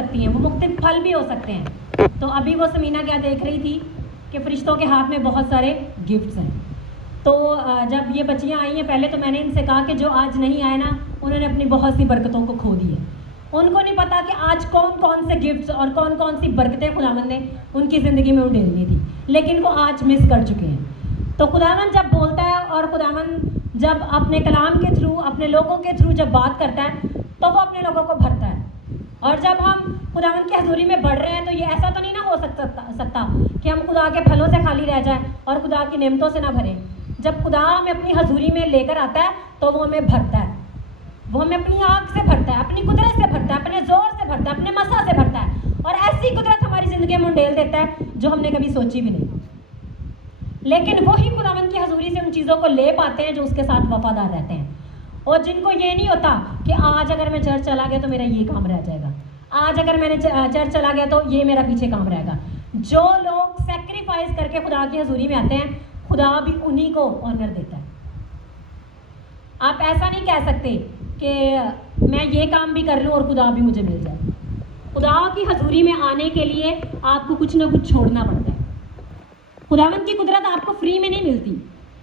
सकती हैं, वो मुख्तलिफ फल भी हो सकते हैं। तो अभी वो समीना क्या देख रही थी कि फरिश्तों के हाथ में बहुत सारे गिफ्ट्स हैं। तो जब ये बच्चियाँ आई हैं, पहले तो मैंने इनसे कहा कि जो आज नहीं आए ना, उन्होंने अपनी बहुत सी बरकतों को खो दी है। उनको नहीं पता कि आज कौन कौन से गिफ्ट्स और कौन कौन सी बरकतें खुदावंद ने उनकी ज़िंदगी में उंडेलनी थी, लेकिन वो आज मिस कर चुके हैं। तो खुदावंद जब बोलता है और खुदावंद जब अपने कलाम के थ्रू, अपने लोगों के थ्रू जब बात करता है, तो वो अपने लोगों को भरता है। और जब हम खुदावंद की हजूरी में बढ़ रहे हैं, तो ये ऐसा तो नहीं ना हो सकता कि हम खुदा के फलों से खाली रह जाएं और खुदा की नेमतों से ना भरें। जब खुदा हमें अपनी हजूरी में लेकर आता है, तो वो हमें भरता है, वो हमें अपनी आँख से भरता है, अपनी कुदरत से भरता है, अपने ज़ोर से भरता है, अपने मसा से भरता है, और ऐसी कुदरत हमारी ज़िंदगी में उंडेल देता है जो हमने कभी सोची भी नहीं। लेकिन वही खुदावंद की हजूरी से उन चीज़ों को ले पाते हैं जो उसके साथ वफादार रहते हैं, और जिनको ये नहीं होता कि आज अगर मैं चर्च चला गया तो मेरा ये काम रह जाएगा, आज अगर मैंने चर्च चला गया तो ये मेरा पीछे काम रहेगा। जो लोग सेक्रीफाइस करके खुदा की हजूरी में आते हैं, खुदा भी उन्हीं को ऑनर देता है। आप ऐसा नहीं कह सकते कि मैं ये काम भी कर लूँ और खुदा भी मुझे मिल जाए। खुदा की हजूरी में आने के लिए आपको कुछ ना कुछ छोड़ना पड़ता है। खुदावंद की कुदरत आपको फ्री में नहीं मिलती।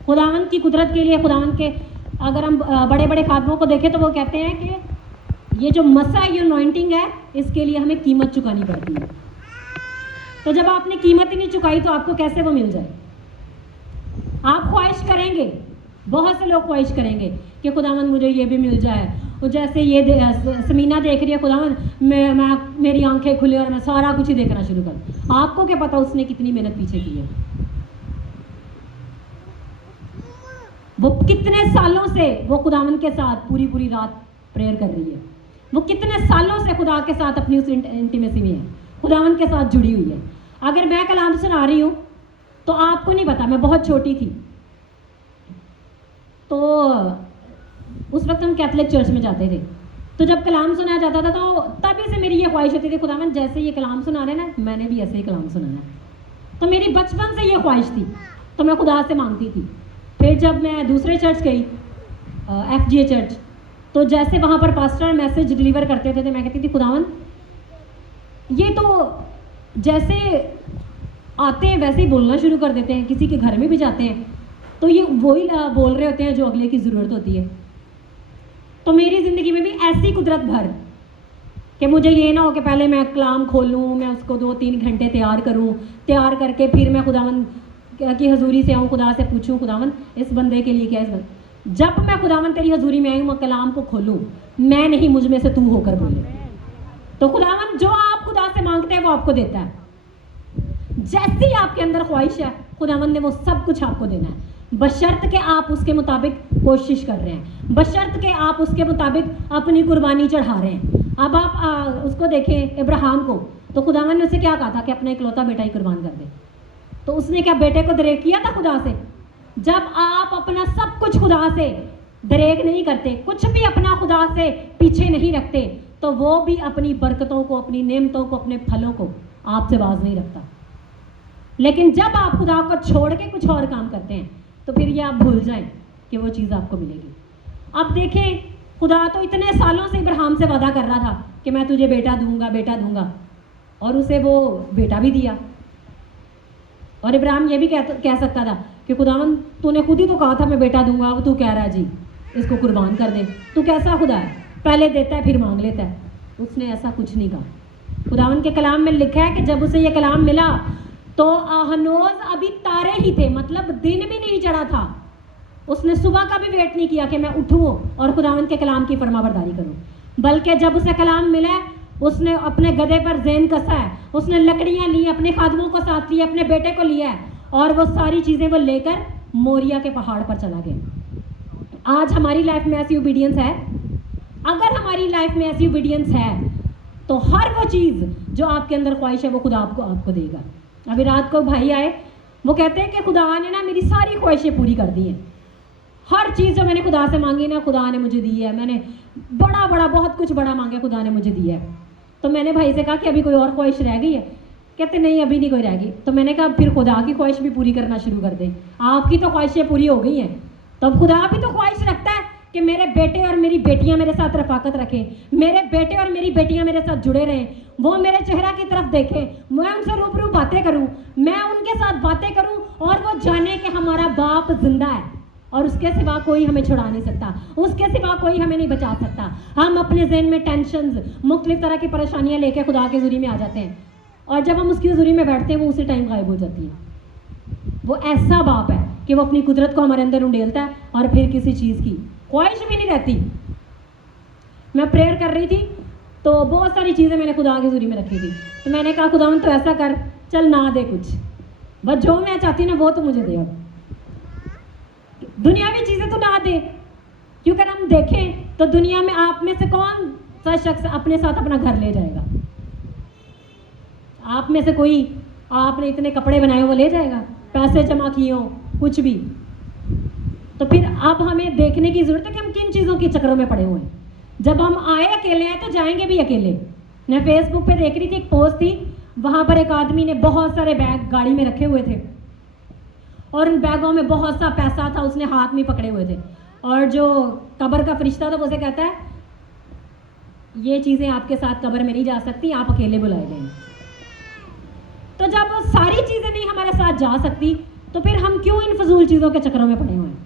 खुदावंद की कुदरत के लिए, खुदावंद के अगर हम बड़े बड़े खादमों को देखें तो वो कहते हैं कि ये जो मसा, ये अनॉइंटिंग है, इसके लिए हमें कीमत चुकानी पड़ती है। तो जब आपने कीमत ही नहीं चुकाई तो आपको कैसे वो मिल जाए? आप ख्वाहिश करेंगे, बहुत से लोग ख्वाहिश करेंगे कि खुदावंद मुझे ये भी मिल जाए, और जैसे ये समीना देख रही है, खुदावंद मैं मेरी आंखें खुले और मैं सारा कुछ ही देखना शुरू कर। आपको क्या पता उसने कितनी मेहनत पीछे की है, वो कितने सालों से वो खुदावंद के साथ पूरी पूरी रात प्रेयर कर रही है, वो कितने सालों से खुदा के साथ अपनी उस इंटीमेसी में है, खुदावंद के साथ जुड़ी हुई है। अगर मैं कलाम सुना रही हूँ तो आपको नहीं पता, मैं बहुत छोटी थी तो उस वक्त हम कैथोलिक चर्च में जाते थे, तो जब कलाम सुनाया जाता था तो तभी से मेरी ये ख्वाहिश होती थी, खुदावंद जैसे ये कलाम सुना रहे ना, मैंने भी ऐसे ही कलाम सुनाना है। तो मेरी बचपन से ये ख्वाहिश थी, तो मैं खुदा से मांगती थी। फिर जब मैं दूसरे चर्च गई, FGA चर्च, तो जैसे वहाँ पर पास्टर मैसेज डिलीवर करते थे तो मैं कहती थी, खुदावंद ये तो जैसे आते हैं वैसे ही बोलना शुरू कर देते हैं, किसी के घर में भी जाते हैं तो ये वही बोल रहे होते हैं जो अगले की ज़रूरत होती है। तो मेरी ज़िंदगी में भी ऐसी कुदरत भर कि मुझे ये ना हो कि पहले मैं कलाम खोलूँ, मैं उसको 2-3 घंटे तैयार करूँ, तैयार करके फिर मैं खुदावंद की हजूरी से आऊँ, खुदा से पूछूँ, खुदावंद इस बंदे के लिए क्या, इस बंदे। जब मैं खुदावंद तेरी हजूरी में आई हूँ, मैं कलाम को खोलूँ, मैं नहीं, मुझ में से तू होकर बोले। तो खुदावंद जो आप खुदा से मांगते हैं वो आपको देता है। जैसी आपके अंदर ख्वाहिश है, खुदावंद ने वो सब कुछ आपको देना है, बशर्त के आप उसके मुताबिक कोशिश कर रहे हैं, बशर्त के आप उसके मुताबिक अपनी कुर्बानी चढ़ा रहे हैं। अब आप उसको देखें, इब्राहिम को, तो खुदावंद ने उससे क्या कहा था कि अपना इकलौता बेटा ही कुर्बान कर दे। तो उसने क्या बेटे को दरेक किया था खुदा से? जब आप अपना सब कुछ खुदा से दरेक नहीं करते, कुछ भी अपना खुदा से पीछे नहीं रखते, तो वो भी अपनी बरकतों को, अपनी नेमतों को, अपने फलों को आपसे बाज नहीं रखता। लेकिन जब आप खुदा को छोड़ के कुछ और काम करते हैं, तो फिर ये आप भूल जाएं कि वो चीज़ आपको मिलेगी। अब देखें, खुदा तो इतने सालों से इब्राहिम से वादा कर रहा था कि मैं तुझे बेटा दूंगा, बेटा दूंगा, और उसे वो बेटा भी दिया। और इब्राहिम ये भी कह सकता था कि खुदावंद तूने खुद ही तो कहा था मैं बेटा दूंगा, अब तू कह रहा है जी इसको कुर्बान कर दे। तू कैसा खुदा है, पहले देता है फिर मांग लेता है। उसने ऐसा कुछ नहीं कहा। खुदावंद के कलाम में लिखा है कि जब उसे ये कलाम मिला तो हनोज अभी तारे ही थे, मतलब दिन भी नहीं चढ़ा था। उसने सुबह का भी वेट नहीं किया कि मैं उठूँ और खुदावंद के कलाम की फरमाबरदारी करूँ, बल्कि जब उसे कलाम मिला उसने अपने गधे पर ज़ेन कसा है, उसने लकड़ियाँ ली, अपने खादमों को साथ लिया, अपने बेटे को लिया है, और वो सारी चीज़ें वो लेकर मोरिया के पहाड़ पर चला गया। आज हमारी लाइफ में ऐसी ओबीडियंस है, अगर हमारी लाइफ में ऐसी ओबीडियंस है तो हर वो चीज़ जो आपके अंदर ख्वाहिश है वो खुदा आपको देगा। अभी रात को भाई आए, वो कहते हैं कि खुदा ने ना मेरी सारी ख्वाहिशें पूरी कर दी हैं, हर चीज़ जो मैंने खुदा से मांगी ना खुदा ने मुझे दी है, मैंने बड़ा बहुत कुछ बड़ा मांगा, खुदा ने मुझे दिया है। तो मैंने भाई से कहा कि अभी कोई और ख्वाहिश रह गई है? कहते नहीं अभी नहीं कोई रह गई। तो मैंने कहा फिर खुदा की ख्वाहिश भी पूरी करना शुरू कर दें, आपकी तो ख्वाहिशें पूरी हो गई हैं, तो खुदा भी तो ख्वाहिश रखता है कि मेरे बेटे और मेरी बेटियां मेरे साथ रफाकत रखें, मेरे बेटे और मेरी बेटियां मेरे साथ जुड़े रहें, वो मेरे चेहरा की तरफ देखें, मैं उनसे रूबरू बातें करूं, मैं उनके साथ बातें करूं और वो जाने कि हमारा बाप जिंदा है और उसके सिवा कोई हमें छुड़ा नहीं सकता, उसके सिवा कोई हमें नहीं बचा सकता। हम अपने ज़हन में टेंशन, मुख्तलिफ तरह की परेशानियां लेके खुदा के हुज़ूरी में आ जाते हैं और जब हम उसकी हुज़ूरी में बैठते हैं वो उसी टाइम गायब हो जाती है। वो ऐसा बाप है कि वो अपनी कुदरत को हमारे अंदर उंडेलता है और फिर किसी चीज़ की ख्वाहिश भी नहीं रहती। मैं प्रेयर कर रही थी तो बहुत सारी चीज़ें मैंने खुदा की हुज़ूरी में रखी थी, तो मैंने कहा खुदावंद तो ऐसा कर, चल ना दे कुछ, बस जो मैं चाहती हूँ ना वो तो मुझे दे, अब दुनियावी चीज़ें तो ना दे, क्योंकि अगर हम देखें तो दुनिया में आप में से कौन सा शख्स अपने साथ अपना घर ले जाएगा? आप में से कोई आपने इतने कपड़े बनाए वो ले जाएगा, पैसे जमा किए हो, कुछ भी? तो फिर अब हमें देखने की ज़रूरत है कि हम किन चीज़ों के चक्करों में पड़े हुए हैं। जब हम आए अकेले हैं तो जाएंगे भी अकेले। मैं फेसबुक पे देख रही थी, एक पोस्ट थी, वहाँ पर एक आदमी ने बहुत सारे बैग गाड़ी में रखे हुए थे और उन बैगों में बहुत सा पैसा था, उसने हाथ में पकड़े हुए थे और जो कब्र का फरिश्ता था वो उसे कहता है ये चीज़ें आपके साथ कब्र में नहीं जा सकती, आप अकेले बुलाए गए। तो जब वो सारी चीज़ें नहीं हमारे साथ जा सकती तो फिर हम क्यों इन फजूल चीज़ों के चक्करों में पड़े हुए हैं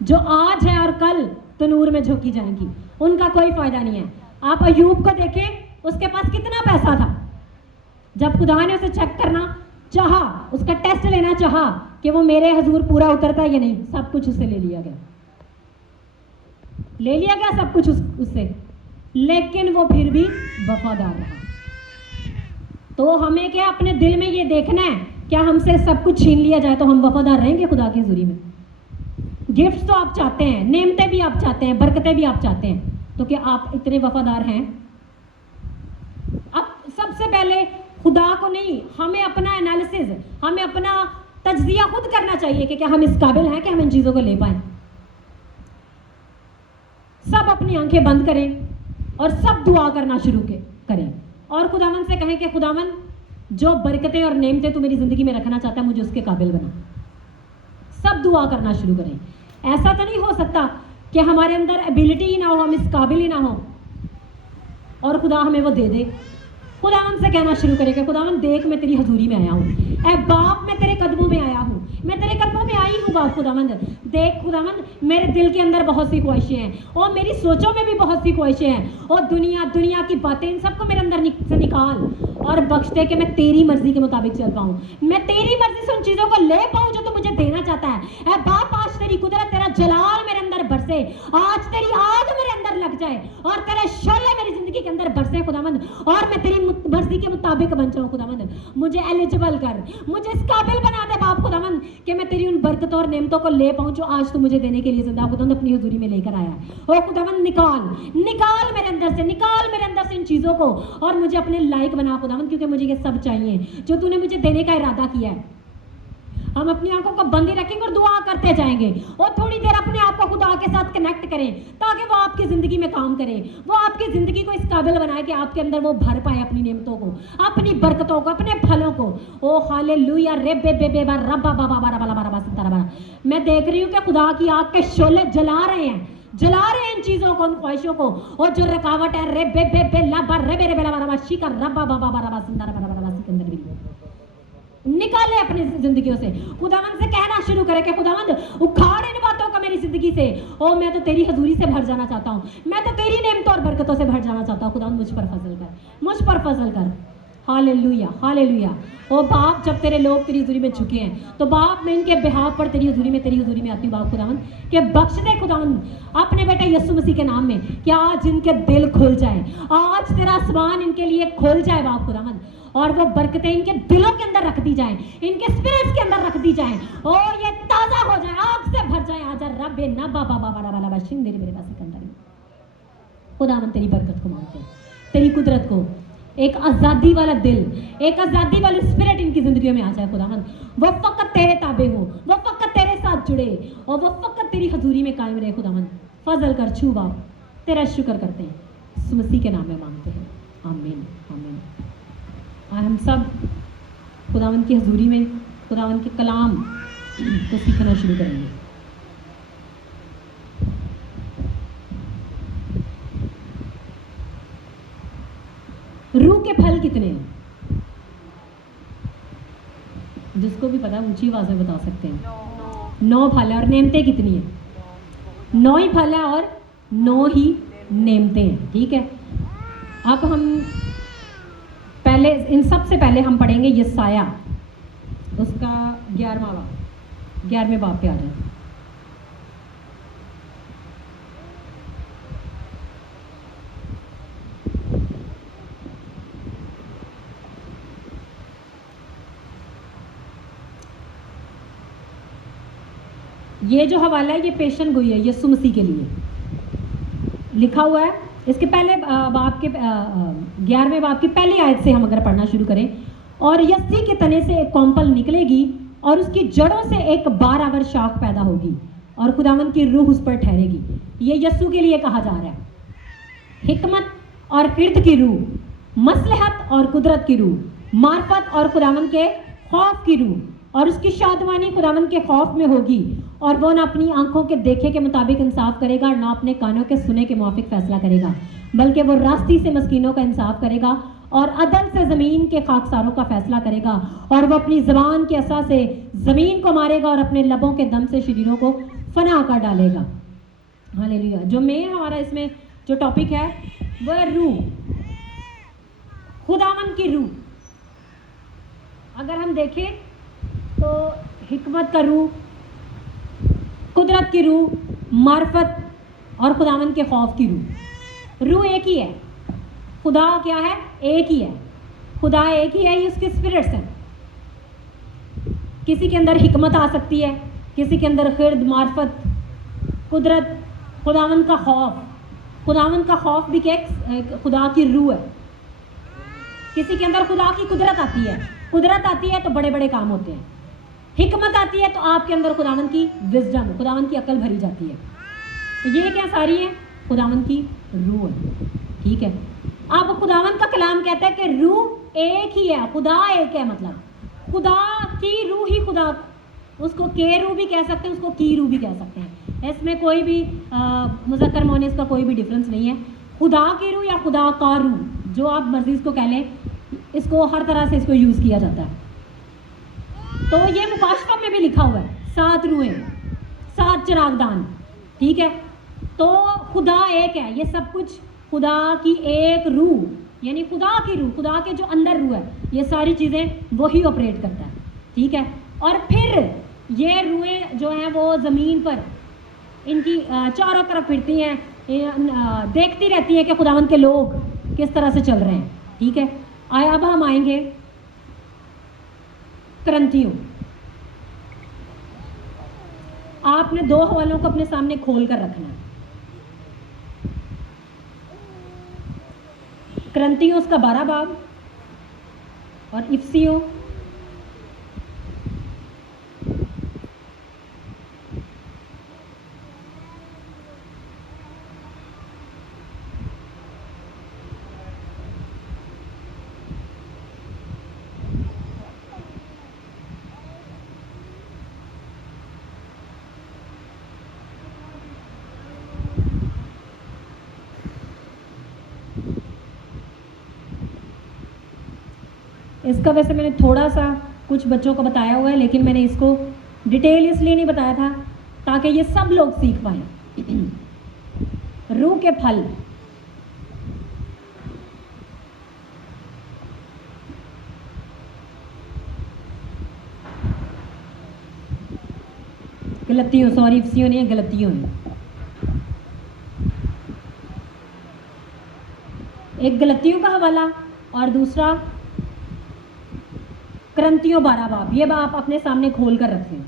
जो आज है और कल तनूर में झोंकी जाएंगी, उनका कोई फ़ायदा नहीं है। आप अयूब को देखें, उसके पास कितना पैसा था, जब खुदा ने उसे चेक करना चाहा, उसका टेस्ट लेना चाहा कि वो मेरे हजूर पूरा उतरता है या नहीं, सब कुछ उससे ले लिया गया, ले लिया गया सब कुछ उससे, लेकिन वो फिर भी वफादार रहा। तो हमें क्या अपने दिल में ये देखना है, क्या हमसे सब कुछ छीन लिया जाए तो हम वफादार रहेंगे खुदा की हुज़ूरी में? गिफ्ट्स तो आप चाहते हैं, नेमतें भी आप चाहते हैं, बरकतें भी आप चाहते हैं, तो क्या आप इतने वफादार हैं? अब सबसे पहले खुदा को नहीं, हमें अपना एनालिसिस, हमें अपना तज्जिया खुद करना चाहिए कि क्या हम इस काबिल हैं कि हम इन चीज़ों को ले पाएं। सब अपनी आंखें बंद करें और सब दुआ करना शुरू करें और खुदावन से कहें कि खुदावन जो बरकतें और नेमतें तू मेरी ज़िंदगी में रखना चाहता है मुझे उसके काबिल बना। सब दुआ करना शुरू करें। ऐसा तो नहीं हो सकता कि हमारे अंदर एबिलिटी ही ना हो, हम इस काबिल ही ना हो और खुदा हमें वो दे दे। खुदावन से कहना शुरू करें कि खुदावन देख मैं तेरी हजूरी में आया हूँ, ऐ बाप मैं तेरे कदमों में आया हूँ, मैं तेरे कदमों में आई हूँ बाप। खुदावंद देख खुदावंद मेरे दिल के अंदर बहुत सी ख्वाहिशें हैं और मेरी सोचों में भी बहुत सी ख्वाहिशें हैं और दुनिया की बातें, इन सबको मेरे अंदर से निकाल और बख्श दे कि मैं तेरी मर्जी के मुताबिक चल पाऊँ, मैं तेरी मर्जी से उन चीज़ों को ले पाऊँ जो तू मुझे देना चाहता है। ऐ बाप आज तेरी कुदरत, तेरा जलाल मेरे अंदर बरसे, आज तेरी आग मेरे अंदर लग जाए और तेरे शोले मेरी जिंदगी के अंदर बरसे खुदावंद, और मैं तेरी मर्जी के मुताबिक बन जाऊँ खुदावंद। मुझे एलिजिबल कर, मुझे इस काबिल बना दे बाप खुदावंद कि मैं तेरी उन बरकतों और नेमतों को ले पाऊँ जो आज तू मुझे देने के लिए जिंदा खुदावंद अपनी हुजूरी में लेकर आया है। ओ खुदावंद निकाल मेरे अंदर से, निकाल मेरे अंदर से इन चीज़ों को और मुझे अपने लायक बना खुदावंद, क्योंकि मुझे ये सब चाहिए जो तूने मुझे देने का इरादा किया है। हम अपनी आंखों को बंद ही रखेंगे और दुआ करते जाएंगे और थोड़ी देर अपने आप को खुदा के साथ कनेक्ट करें ताकि वो आपकी ज़िंदगी में काम करे, वो आपकी ज़िंदगी को इस काबिल बनाए कि आपके अंदर वो भर पाए अपनी नेमतों को, अपनी बरकतों को, अपने फलों को। ओ हालेलुया रे बे बे बे रब्बा बाबा बाबा बाबा बाबा सितारा। मैं देख रही हूँ कि खुदा की आग के शोले जला रहे हैं इन चीज़ों को, उन ख्वाहिशों को, और जो रुकावट है रे बे बे बे ला रे बे रे बे ला शी का रब्बा बाबा बाबा सितारा बाबा सिकंदर भी निकाले अपनी जिंदगियों से। खुदावंद से कहना शुरू करे कि खुदावंद उखाड़ इन बातों का मेरी जिंदगी से, ओ मैं तो तेरी हजूरी से भर जाना चाहता हूँ, मैं तो तेरी नेमतों और बरकतों से भर जाना चाहता हूँ। खुदावंद मुझ पर फजल कर, मुझ पर फजल कर। Hallelujah hallelujah. ओ बाप जब तेरे लोग तेरी हजूरी में झुके हैं तो बाप मैं इनके बिहाफ पर तेरी हजूरी में आती हूँ बाप खुदावंद कि बख्श दे खुदावंद अपने बेटे यीशु मसीह के नाम में कि आज इनके दिल खुल जाए, आज तेरा आसमान इनके लिए खुल जाए बाप खुदावंद, और वो बरकतें इनके दिलों के अंदर रख दी जाएं, इनके स्पिरिट्स के अंदर रख दी जाएं, और ये ताज़ा हो जाए, आग से भर जाए। आजा रब्बे ना बाबा बाबा बाबा बाबा शिंदेरी मेरे पास सिकंदर। खुदावंद तेरी बरकत को मांगते हैं, तेरी कुदरत को, एक आज़ादी वाला दिल, एक आज़ादी वाली स्पिरिट इनकी जिंदगी में आ जाए खुदावंद। वो फकत तेरे ताबे हो, वो फकत तेरे साथ जुड़े और वो फकत तेरी हजूरी में कायम रहे खुदावंद। फजल कर छू बाप, तेरा शुक्र करते हैं, यीशु मसीह के नाम में मांगते हैं, आमीन आमीन। हम सब खुदावंद की हजूरी में खुदावंद के कलाम को सीखना शुरू करेंगे। रूह के फल कितने हैं? जिसको भी पता है ऊंची आवाज में बता सकते हैं। 9 फल है। और नेमते कितनी है? 9 ही फल है और 9 ही नेमते हैं। ठीक है, अब हम पहले इन सबसे पहले हम पढ़ेंगे यसाया उसका 11वें बाब पे आ जाए। ये जो हवाला है ये पेशन गोई है यीशु मसीह के लिए लिखा हुआ है। इसके पहले बाब के 11वें बाब की पहली आयत से हम अगर पढ़ना शुरू करें, और यस्सी के तने से एक कौंपल निकलेगी और उसकी जड़ों से एक 12 शाख पैदा होगी और खुदावंद की रूह उस पर ठहरेगी। ये यस्सू के लिए कहा जा रहा है। हिकमत और हिर्द की रूह, मसलहत और कुदरत की रूह, मार्फत और खुदावंद के खौफ की रूह, और उसकी शादमानी खुदावंद के खौफ में होगी। और वो ना अपनी आंखों के देखे के मुताबिक इंसाफ करेगा, ना अपने कानों के सुने के मुआफिक फैसला करेगा, बल्कि वो रास्ती से मस्कीनों का इंसाफ करेगा और अदल से ज़मीन के खाकसारों का फैसला करेगा। और वो अपनी ज़बान के असर से ज़मीन को मारेगा और अपने लबों के दम से शरीरों को फना कर डालेगा। हालेलुया। जो मेन हमारा इसमें जो टॉपिक है वह रूह, खुदावंद की रूह। अगर हम देखें तो हिकमत का रूह, कुदरत की रूह, मार्फत और खुदावंद के खौफ की रूह। रूह एक ही है, खुदा क्या है? एक ही है। खुदा एक ही है, ये उसके स्पिरिट्स हैं। किसी के अंदर हिकमत आ सकती है, किसी के अंदर खिर्द, मार्फत, कुदरत, खुदावंद का खौफ। खुदावंद का खौफ भी क्या खुदा की रूह है। किसी के अंदर खुदा की कुदरत आती है, कुदरत आती है तो बड़े बड़े काम होते हैं। हिकमत आती है तो आपके अंदर खुदावंद की विजडम, खुदावंद की अकल भरी जाती है। तो ये क्या सारी है? खुदावंद की रूह है। ठीक है, अब खुदावंद का कलाम कहता है कि रूह एक ही है, खुदा एक है। मतलब खुदा की रूह ही खुदा, उसको के रूह भी कह सकते हैं, उसको की रूह भी कह सकते हैं। इसमें कोई भी मुज़क्कर मुअन्नस का कोई भी डिफरेंस नहीं है। खुदा की रूह या खुदा का रूह, जो आप मर्जी इसको कह लें, इसको हर तरह से इसको यूज़ किया जाता है। तो ये मुकाशफा में भी लिखा हुआ है 7 रूहें, 7 चिरागदान। ठीक है, तो खुदा एक है। ये सब कुछ खुदा की एक रूह, यानी खुदा की रूह, खुदा के जो अंदर रूह है, ये सारी चीज़ें वही ऑपरेट करता है। ठीक है, और फिर ये रूहें जो हैं वो ज़मीन पर इनकी चारों तरफ फिरती हैं, देखती रहती हैं कि खुदावंद के लोग किस तरह से चल रहे हैं। ठीक है, अब हम आएंगे करंथियों। आपने 2 हवालों को अपने सामने खोल कर रखना है। करंथियों उसका 12 बाब और इफसियों इसका वैसे मैंने थोड़ा सा कुछ बच्चों को बताया हुआ है, लेकिन मैंने इसको डिटेल इसलिए नहीं बताया था ताकि ये सब लोग सीख पाएं। रूह के फल, गलतियों, सॉरी इफ्सियों नहीं है, गलतियों है। एक गलतियों का हवाला और दूसरा करंथियों 12 बाब। ये बाप अपने सामने खोल कर रखें।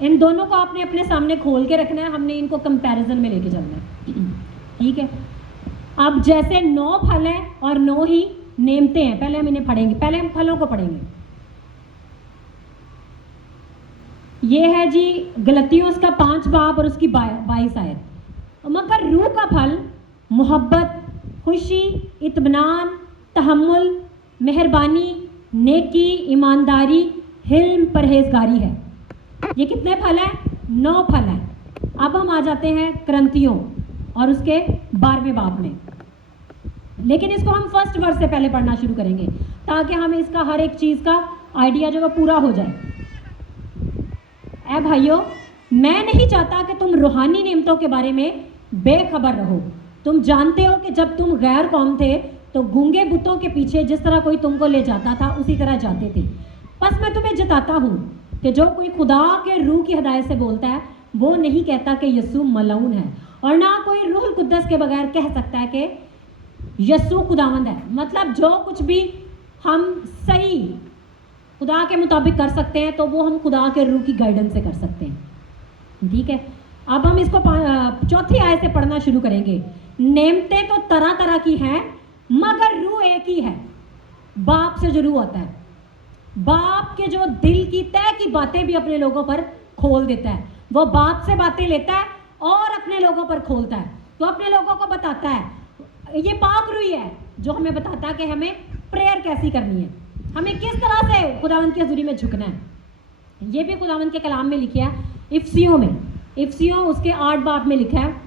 इन दोनों को आपने अपने सामने खोल के रखना है, हमने इनको कंपैरिजन में लेके चलना है। ठीक है, अब जैसे 9 फल हैं और 9 ही नेमते हैं, पहले हम इन्हें पढ़ेंगे। पहले हम फलों को पढ़ेंगे। ये है जी गलतियों उसका 5 बाब और उसकी 22 आयत। मगर रूह का फल मोहब्बत, खुशी, इत्मीनान, तहम्मुल, मेहरबानी, नेकी, ईमानदारी, हिल्म, परहेजगारी है। ये कितने फल हैं? 9 फल हैं। अब हम आ जाते हैं क्रंतियों और उसके 12वें बाब में, लेकिन इसको हम फर्स्ट वर्स से पहले पढ़ना शुरू करेंगे ताकि हमें इसका हर एक चीज़ का आइडिया जो है पूरा हो जाए। ऐ भाइयों, मैं नहीं चाहता कि तुम रूहानी नेमतों के बारे में बेखबर रहो। तुम जानते हो कि जब तुम गैर कौम थे तो गूंगे बुतों के पीछे जिस तरह कोई तुमको ले जाता था उसी तरह जाते थे। बस मैं तुम्हें जताता हूँ कि जो कोई खुदा के रूह की हिदायत से बोलता है वो नहीं कहता कि यस्सु मलऊन है, और ना कोई रूहुल कुद्दस के बगैर कह सकता है कि यस्सु खुदावंद है। मतलब जो कुछ भी हम सही खुदा के मुताबिक कर सकते हैं तो वो हम खुदा के रूह की गाइडेंस से कर सकते हैं। ठीक है, अब हम इसको 4थी आयत से पढ़ना शुरू करेंगे। नेमतें तो तरह तरह की हैं मगर रूह एक ही है। बाप से जो रूह होता है, बाप के जो दिल की तय की बातें भी अपने लोगों पर खोल देता है। वो बाप से बातें लेता है और अपने लोगों पर खोलता है, तो अपने लोगों को बताता है। ये पाक रूह है जो हमें बताता है कि हमें प्रेयर कैसी करनी है, हमें किस तरह से खुदावंद की हज़ूरी में झुकना है। ये भी खुदावंद के कलाम में लिखा है इफ्सियों में। इफ्सियों उसके 8 बाब में लिखा है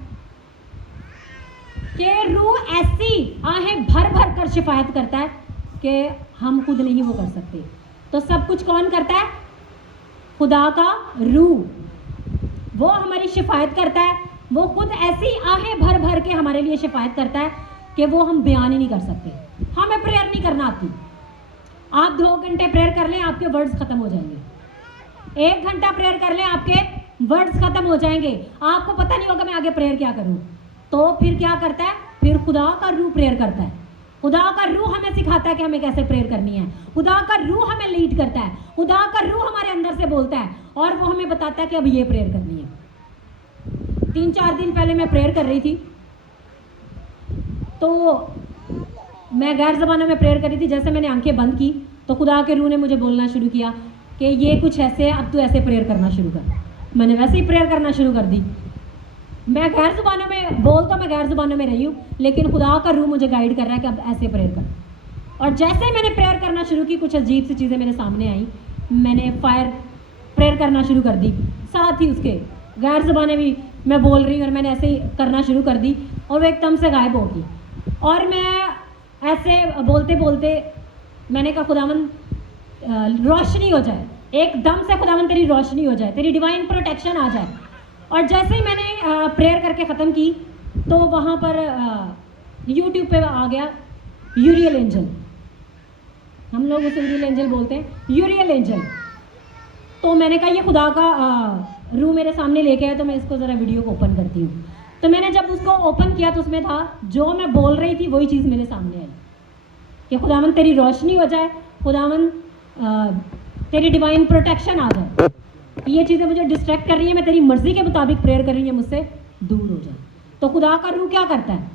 कि रूह ऐसी आहें भर भर कर शिफायत करता है कि हम खुद नहीं वो कर सकते। तो सब कुछ कौन करता है? खुदा का रूह। वो हमारी शिफायत करता है, वो खुद ऐसी आहें भर भर के हमारे लिए शिफायत करता है कि वो हम बयान ही नहीं कर सकते। हमें प्रेयर नहीं करना आती। आप 2 घंटे प्रेयर कर लें, आपके वर्ड्स खत्म हो जाएंगे। 1 घंटा प्रेयर कर लें, आपके वर्ड्स खत्म हो जाएंगे। आपको पता नहीं होगा मैं आगे प्रेयर क्या करूं। तो फिर क्या करता है? फिर खुदा का रूह प्रेयर करता है। खुदा का रूह हमें सिखाता है कि हमें कैसे प्रेयर करनी है। खुदा का रूह हमें लीड करता है। खुदा का रूह हमारे अंदर से बोलता है और वो हमें बताता है कि अब ये प्रेयर करनी है। 3-4 दिन पहले मैं प्रेयर कर रही थी, तो मैं गैर ज़बानों में प्रेयर कर रही थी। जैसे मैंने आंखें बंद की तो खुदा के रूह ने मुझे बोलना शुरू किया कि ये कुछ ऐसे, अब तू ऐसे प्रेयर करना शुरू कर। मैंने वैसे ही प्रेयर करना शुरू कर दी। मैं गैर ज़ुबानों में मैं गैर ज़ुबानों में रही हूँ, लेकिन खुदा का रूह मुझे गाइड कर रहा है कि अब ऐसे प्रेयर कर। और जैसे ही मैंने प्रेयर करना शुरू की, कुछ अजीब सी चीज़ें मेरे सामने आई। मैंने फायर प्रेयर करना शुरू कर दी, साथ ही उसके गैर ज़ुबानें भी मैं बोल रही हूँ और मैंने ऐसे ही करना शुरू कर दी और वो एकदम से गायब होगी। और मैं ऐसे बोलते बोलते मैंने कहा खुदावंद रोशनी हो जाए, एकदम से खुदावंद तेरी रोशनी हो जाए, तेरी डिवाइन प्रोटेक्शन आ जाए। और जैसे ही मैंने प्रेयर करके ख़त्म की तो वहाँ पर यूट्यूब पे आ गया यूरियल एंजल। हम लोग उसे यूरियल एंजल बोलते हैं, यूरियल एंजल। तो मैंने कहा ये खुदा का रूह मेरे सामने लेके आया, तो मैं इसको ज़रा वीडियो को ओपन करती हूँ। तो मैंने जब उसको ओपन किया तो उसमें था जो मैं बोल रही थी वही चीज़ मेरे सामने आई कि खुदावंद तेरी रोशनी हो जाए, खुदावंद तेरी डिवाइन प्रोटेक्शन आ जाए। ये चीज़ें मुझे डिस्ट्रैक्ट कर रही है, मैं तेरी मर्जी के मुताबिक प्रेयर कर रही है, मुझसे दूर हो जाए। तो खुदा का रूह क्या करता है?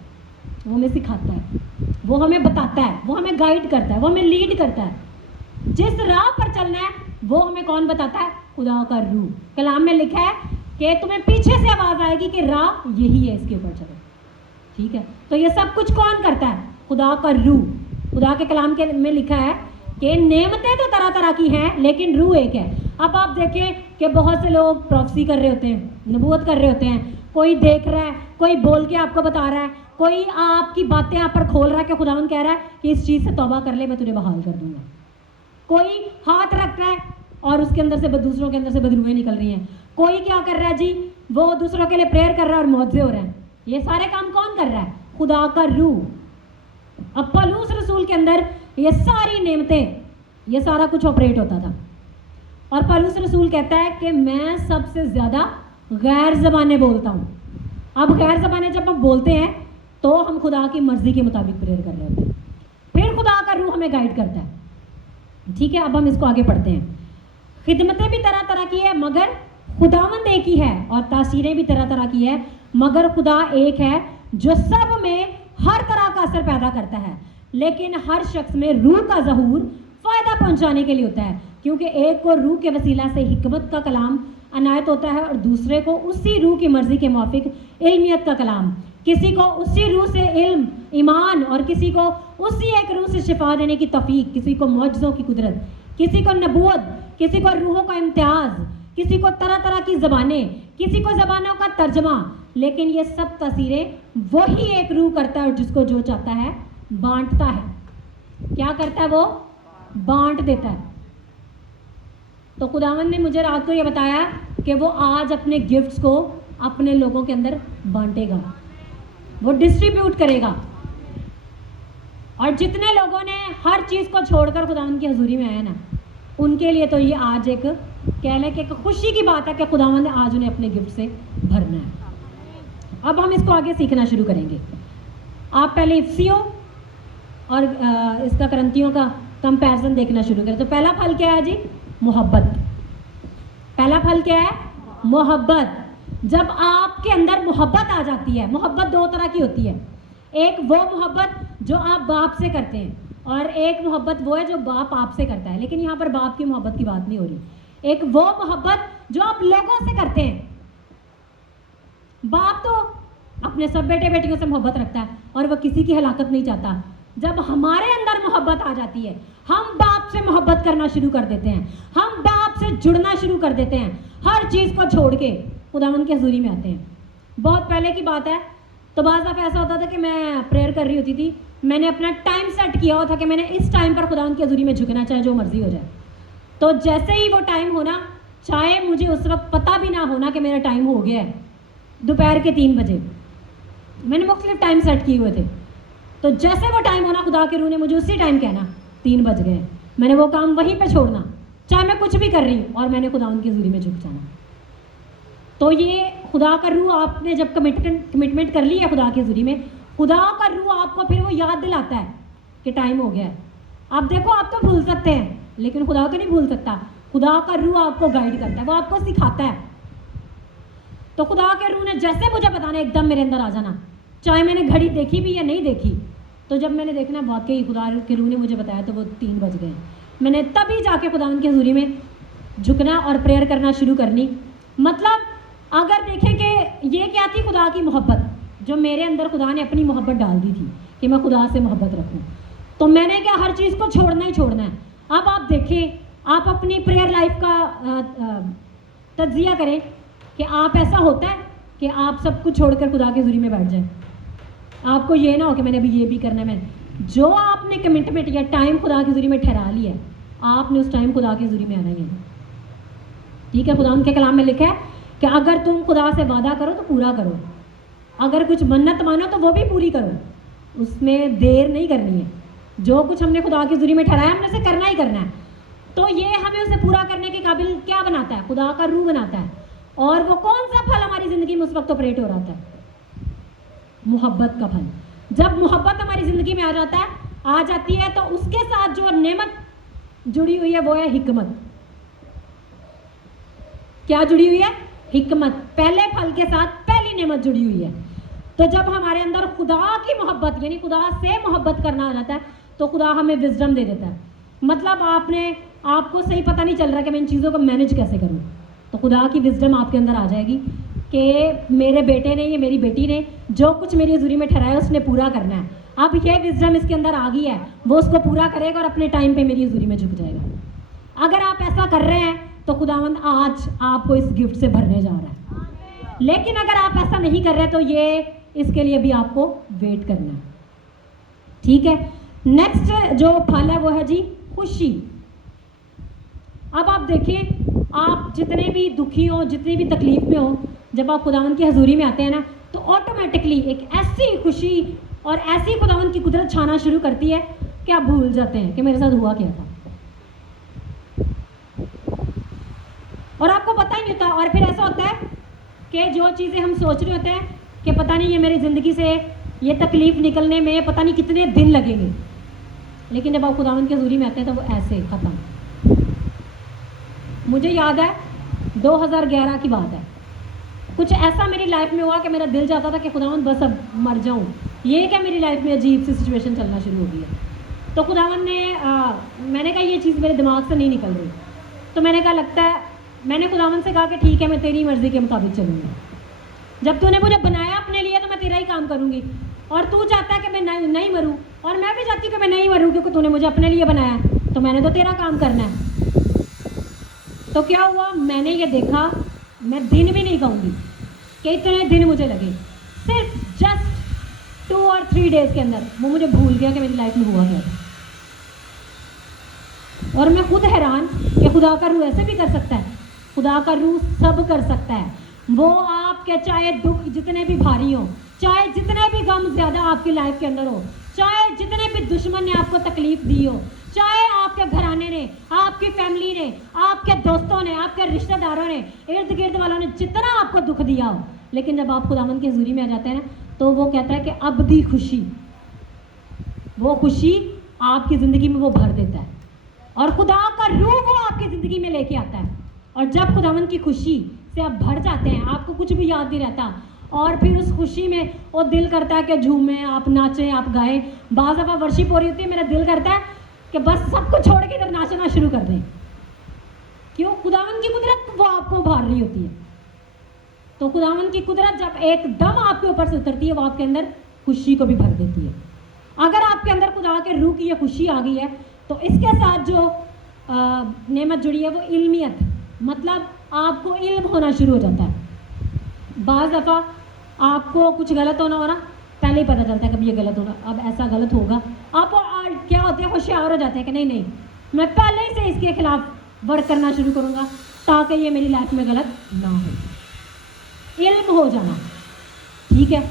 वो हमें सिखाता है, वो हमें बताता है, वो हमें गाइड करता है, वो हमें लीड करता है। जिस राह पर चलना है वो हमें कौन बताता है? खुदा का रूह। कलाम में लिखा है कि तुम्हें पीछे से आवाज़ आएगी कि राह यही है, इसके ऊपर चलो। ठीक है, तो ये सब कुछ कौन करता है? खुदा का रूह। खुदा के कलाम के में लिखा है कि नेमतें तो तरह तरह की हैं लेकिन रूह एक है। अब आप देखें कि बहुत से लोग प्रोफेसी कर रहे होते हैं, नबूवत कर रहे होते हैं। कोई देख रहा है, कोई बोल के आपको बता रहा है, कोई आपकी बातें आप पर खोल रहा है कि खुदावंद कह रहा है कि इस चीज़ से तौबा कर ले, मैं तुझे बहाल कर दूंगा। कोई हाथ रख रहा है और उसके अंदर से दूसरों के अंदर से बदरूहें निकल रही हैं। कोई क्या कर रहा है जी, वो दूसरों के लिए प्रेयर कर रहा है और मौजे हो रहे हैं। ये सारे काम कौन कर रहा है? खुदा का रूह। अब पौलुस रसूल के अंदर ये सारी नेमतें, ये सारा कुछ ऑपरेट होता था। और पौलुस रसूल कहता है कि मैं सबसे ज़्यादा गैर ज़बानें बोलता हूँ। अब गैर ज़बानें जब हम बोलते हैं तो हम खुदा की मर्ज़ी के मुताबिक प्रेयर कर रहे होते हैं, फिर खुदा का रूह हमें गाइड करता है। ठीक है, अब हम इसको आगे पढ़ते हैं। खिदमतें भी तरह तरह की है मगर खुदावंद एक ही है, और तासीरें भी तरह तरह की है मगर खुदा एक है जो सब में हर तरह का असर पैदा करता है, लेकिन हर शख्स में रूह का ज़हूर फ़ायदा पहुंचाने के लिए होता है, क्योंकि एक को रूह के वसीला से हिकमत का कलाम अनायत होता है और दूसरे को उसी रूह की मर्ज़ी के मुताबिक इल्मियत का कलाम। किसी को उसी रूह से इल्म, ईमान, और किसी को उसी एक रूह से शिफा देने की तौफीक, किसी को मौजज़ों की कुदरत, किसी को नबूवत, किसी को रूहों का इम्तियाज़, किसी को तरह तरह की ज़बानें, किसी को ज़बानों का तर्जमा, लेकिन ये सब तस्वीरें वही एक रूह करता है, जिसको जो चाहता है बांटता है। क्या करता है वो? बांट देता है। तो खुदावंद ने मुझे रात को ये बताया कि वो आज अपने गिफ्ट्स को अपने लोगों के अंदर बांटेगा, वो डिस्ट्रीब्यूट करेगा। और जितने लोगों ने हर चीज़ को छोड़कर खुदावंद की हजूरी में आया ना, उनके लिए तो ये आज एक कह लें कि खुशी की बात है कि खुदावंद ने आज उन्हें अपने गिफ्ट से भरना है। अब हम इसको आगे सीखना शुरू करेंगे। आप पहले इफ्सियों और इसका करंतियों का कंपैरिजन देखना शुरू करें। तो पहला फल क्या है जी? मोहब्बत। पहला फल क्या है? मोहब्बत। जब आपके अंदर मोहब्बत आ जाती है, मोहब्बत दो तरह की होती है। एक वो मोहब्बत जो आप बाप से करते हैं, और एक मोहब्बत वो है जो बाप आपसे करता है। लेकिन यहाँ पर बाप की मोहब्बत की बात नहीं हो रही। एक वो मोहब्बत जो आप लोगों से करते हैं। बाप तो अपने सब बेटे बेटियों से मोहब्बत रखता है और वह किसी की हलाकत नहीं चाहता। जब हमारे अंदर मोहब्बत आ जाती है, हम बाप से मोहब्बत करना शुरू कर देते हैं, हम बाप से जुड़ना शुरू कर देते हैं, हर चीज़ को छोड़ के खुदावंद की हजूरी में आते हैं। बहुत पहले की बात है, तो बाज़ दफ़ा ऐसा होता था कि मैं प्रेयर कर रही होती थी, मैंने अपना टाइम सेट किया हुआ था कि मैंने इस टाइम पर खुदावंद की हजूरी में झुकना, चाहे जो मर्जी हो जाए। तो जैसे ही वो टाइम होना, चाहे मुझे उस वक्त पता भी ना होना कि मेरा टाइम हो गया है, दोपहर के 3 बजे, मैंने मुख्तलिफ टाइम सेट किए हुए थे। तो जैसे वो टाइम होना, खुदा के रूह ने मुझे उसी टाइम कहना 3 बज गए, मैंने वो काम वहीं पे छोड़ना, चाहे मैं कुछ भी कर रही हूँ, और मैंने खुदा उनकी हजूरी में झुक जाना। तो ये खुदा का रूह, आपने जब कमिटमेंट कर ली है खुदा की हजूरी में, खुदा का रूह आपको फिर वो याद दिलाता है कि टाइम हो गया है। आप देखो, आप तो भूल सकते हैं, लेकिन खुदा तो नहीं भूल सकता। खुदा का रूह आपको गाइड करता है, वो आपको सिखाता है। तो खुदा के रूह ने जैसे मुझे बताना, एकदम मेरे अंदर आ जाना, चाहे मैंने घड़ी देखी भी या नहीं देखी। तो जब मैंने देखना वाकई खुदा के रूह ने मुझे बताया, तो वो 3 बज गए, मैंने तभी जाके खुदा उनकी हजूरी में झुकना और प्रेयर करना शुरू करनी। मतलब अगर देखें कि ये क्या थी, खुदा की मोहब्बत, जो मेरे अंदर खुदा ने अपनी मोहब्बत डाल दी थी कि मैं खुदा से मोहब्बत रखूं, तो मैंने क्या हर चीज़ को छोड़ना ही छोड़ना है। अब आप देखें, आप अपनी प्रेयर लाइफ का तज्जिया करें कि आप, ऐसा होता है कि आप सब कुछ छोड़कर खुदा की हजूरी में बैठ जाएं। आपको ये ना हो कि मैंने अभी ये भी करना है। मैंने जो आपने कमिटमेंट या टाइम खुदा की हजूरी में ठहरा लिया है, आपने उस टाइम खुदा की हजूरी में आना ही है। ठीक है, खुदा उनके कलाम में लिखा है कि अगर तुम खुदा से वादा करो तो पूरा करो, अगर कुछ मन्नत मानो तो वो भी पूरी करो, उसमें देर नहीं करनी है। जो कुछ हमने खुदा की हजूरी में ठहराया, हमने उसे करना ही करना है। तो ये हमें उसे पूरा करने के काबिल क्या बनाता है? खुदा का रूह बनाता है। और वो कौन सा फल हमारी ज़िंदगी में उस वक्त ऑपरेट हो रहा था? मोहब्बत का फल। जब मोहब्बत हमारी ज़िंदगी में आ जाती है, तो उसके साथ जो नेमत जुड़ी हुई है वो है हिकमत। क्या जुड़ी हुई है? हिकमत। पहले फल के साथ पहली नेमत जुड़ी हुई है। तो जब हमारे अंदर खुदा की मोहब्बत, यानी खुदा से मोहब्बत करना आ जाता है, तो खुदा हमें विजडम दे देता है। मतलब आपको सही पता नहीं चल रहा कि मैं इन चीज़ों को मैनेज कैसे करूं, तो खुदा की विजडम आपके अंदर आ जाएगी कि मेरे बेटे ने या मेरी बेटी ने जो कुछ मेरी हजूरी में ठहराया, उसने पूरा करना है। अब ये विजडम इसके अंदर आ गई है, वो उसको पूरा करेगा और अपने टाइम पे मेरी हजूरी में झुक जाएगा। अगर आप ऐसा कर रहे हैं, तो खुदावंद आज आपको इस गिफ्ट से भरने जा रहा है। लेकिन अगर आप ऐसा नहीं कर रहे, तो ये इसके लिए भी आपको वेट करना है। ठीक है, नेक्स्ट जो फल है वो है जी खुशी। अब आप देखें, आप जितने भी दुखी हो, जितनी भी तकलीफ में हो, जब आप खुदावंद की हजूरी में आते हैं ना, तो ऑटोमेटिकली एक ऐसी खुशी और ऐसी खुदावंद की कुदरत छाना शुरू करती है कि आप भूल जाते हैं कि मेरे साथ हुआ क्या था, और आपको पता ही नहीं होता। और फिर ऐसा होता है कि जो चीज़ें हम सोच रहे होते हैं कि पता नहीं ये मेरी ज़िंदगी से ये तकलीफ़ निकलने में पता नहीं कितने दिन लगेंगे, लेकिन जब आप खुदावंद की हजूरी में आते हैं तो वो ऐसे ख़त्म। मुझे याद है 2011 की बात है, कुछ ऐसा मेरी लाइफ में हुआ कि मेरा दिल चाहता था कि खुदावंद बस अब मर जाऊं। ये क्या मेरी लाइफ में अजीब सी सिचुएशन चलना शुरू हो गई है। तो खुदावंद ने मैंने कहा ये चीज़ मेरे दिमाग से नहीं निकल रही। तो मैंने कहा लगता है, मैंने खुदावंद से कहा कि ठीक है, मैं तेरी मर्ज़ी के मुताबिक चलूँगी। जब तूने मुझे बनाया अपने लिए, तो मैं तेरा ही काम करूँगी। और तू चाहता है कि मैं नहीं मरूँ, और मैं भी चाहती हूँ कि मैं नहीं मरूँ, क्योंकि तूने मुझे अपने लिए बनाया, तो मैंने तो तेरा काम करना है। तो क्या हुआ, मैंने ये देखा, मैं दिन भी नहीं कहूँगी कि इतने दिन मुझे लगे, सिर्फ जस्ट 2 और 3 डेज के अंदर वो मुझे भूल गया कि मेरी लाइफ में हुआ क्या था। और मैं खुद हैरान कि खुदा का रूह ऐसे भी कर सकता है, खुदा का रूह सब कर सकता है। वो आपके चाहे दुख जितने भी भारी हो, चाहे जितने भी गम ज़्यादा आपकी लाइफ के अंदर हो, चाहे जितने भी दुश्मन ने आपको तकलीफ दी हो, चाहे आपके घराने ने, आपकी फैमिली ने, आपके दोस्तों ने, आपके रिश्तेदारों ने, इर्द गिर्द वालों ने जितना आपको दुख दिया हो, लेकिन जब आप खुदावंद की हजूरी में आ जाते हैं ना, तो वो कहता है कि अबदी खुशी, वो खुशी आपकी ज़िंदगी में वो भर देता है और खुदा का रूह वो आपकी ज़िंदगी में लेके आता है। और जब खुदावंद की खुशी से आप भर जाते हैं, आपको कुछ भी याद नहीं रहता, और फिर उस खुशी में वो दिल करता है कि झूमें, आप नाचें, आप गाएं। बाज़ दफ़ा वर्शिप हो रही होती है, मेरा दिल करता है कि बस सब कुछ छोड़ के इधर नाचना शुरू कर दें। क्यों? खुदावंद की कुदरत वो आपको उभार रही होती है। तो खुदावंद की कुदरत जब एकदम आपके ऊपर से उतरती है, वो आपके अंदर खुशी को भी भर देती है। अगर आपके अंदर खुदा के रूह की ये खुशी आ गई है, तो इसके साथ जो नेमत जुड़ी है वो इल्मियत, मतलब आपको इल्म होना शुरू हो जाता है। बाज़ दफ़ा आपको कुछ गलत होना हो ना, पहले ही पता चलता है कभी ये गलत होगा, अब ऐसा गलत होगा, आप क्या होते हैं, होशियार हो जाते हैं कि नहीं नहीं, मैं पहले ही से इसके खिलाफ वर्क करना शुरू करूँगा ताकि ये मेरी लाइफ में गलत ना हो। इल्म हो जाना, ठीक है।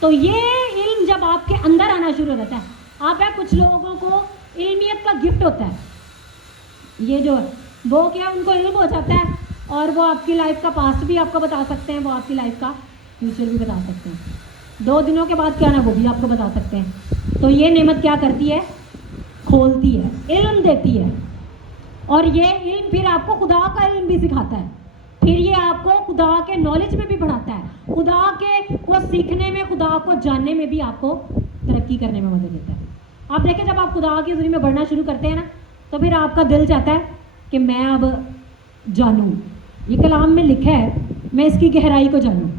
तो ये इल्म जब आपके अंदर आना शुरू हो जाता है, आप है कुछ लोगों को इल्मियत का गिफ्ट होता है, ये जो है वो क्या, उनको इल्म हो जाता है और वो आपकी लाइफ का पास्ट भी आपको बता सकते हैं, वो आपकी लाइफ का फ्यूचर भी बता सकते हैं, 2 दिनों के बाद क्या ना वो भी आपको बता सकते हैं। तो ये नेमत क्या करती है, खोलती है, इल्म देती है, और ये इल्म फिर आपको खुदा का इल्म भी सिखाता है, फिर ये आपको खुदा के नॉलेज में भी बढ़ाता है, खुदा के को सीखने में, खुदा को जानने में भी आपको तरक्की करने में मदद देता है। आप देखें, जब आप खुदा की हज़ूरी में बढ़ना शुरू करते हैं ना, तो फिर आपका दिल चाहता है कि मैं अब जानूँ, ये कलाम में लिखा है, मैं इसकी गहराई को जानूँ।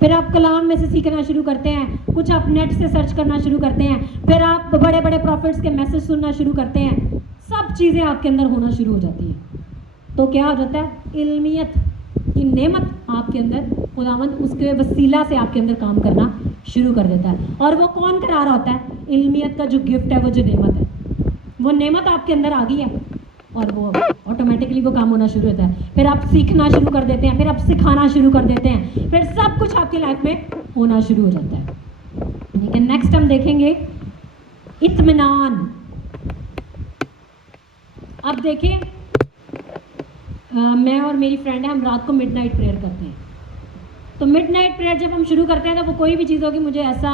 फिर आप कलाम में से सीखना शुरू करते हैं, कुछ आप नेट से सर्च करना शुरू करते हैं, फिर आप बड़े बड़े प्रॉफिट्स के मैसेज सुनना शुरू करते हैं, सब चीज़ें आपके अंदर होना शुरू हो जाती हैं। तो क्या हो जाता है, इल्मियत की नेमत आपके अंदर, खुदावंद उसके वसीला से आपके अंदर काम करना शुरू कर देता है। और वो कौन करा रहा होता है, इल्मियत का जो गिफ्ट है, वो जो नेमत है, वो नेमत आपके अंदर आ गई है और वो ऑटोमेटिकली वो काम होना शुरू होता है। फिर आप सीखना शुरू कर देते हैं, फिर आप सिखाना शुरू कर देते हैं, फिर सब कुछ आपकी लाइफ में होना शुरू हो जाता है। ठीक है, नेक्स्ट हम देखेंगे इत्मीनान। अब देखिए, मैं और मेरी फ्रेंड है, हम रात को मिडनाइट प्रेयर करते हैं। तो मिडनाइट प्रेयर जब हम शुरू करते हैं, तो वो कोई भी चीज़ होगी, मुझे ऐसा,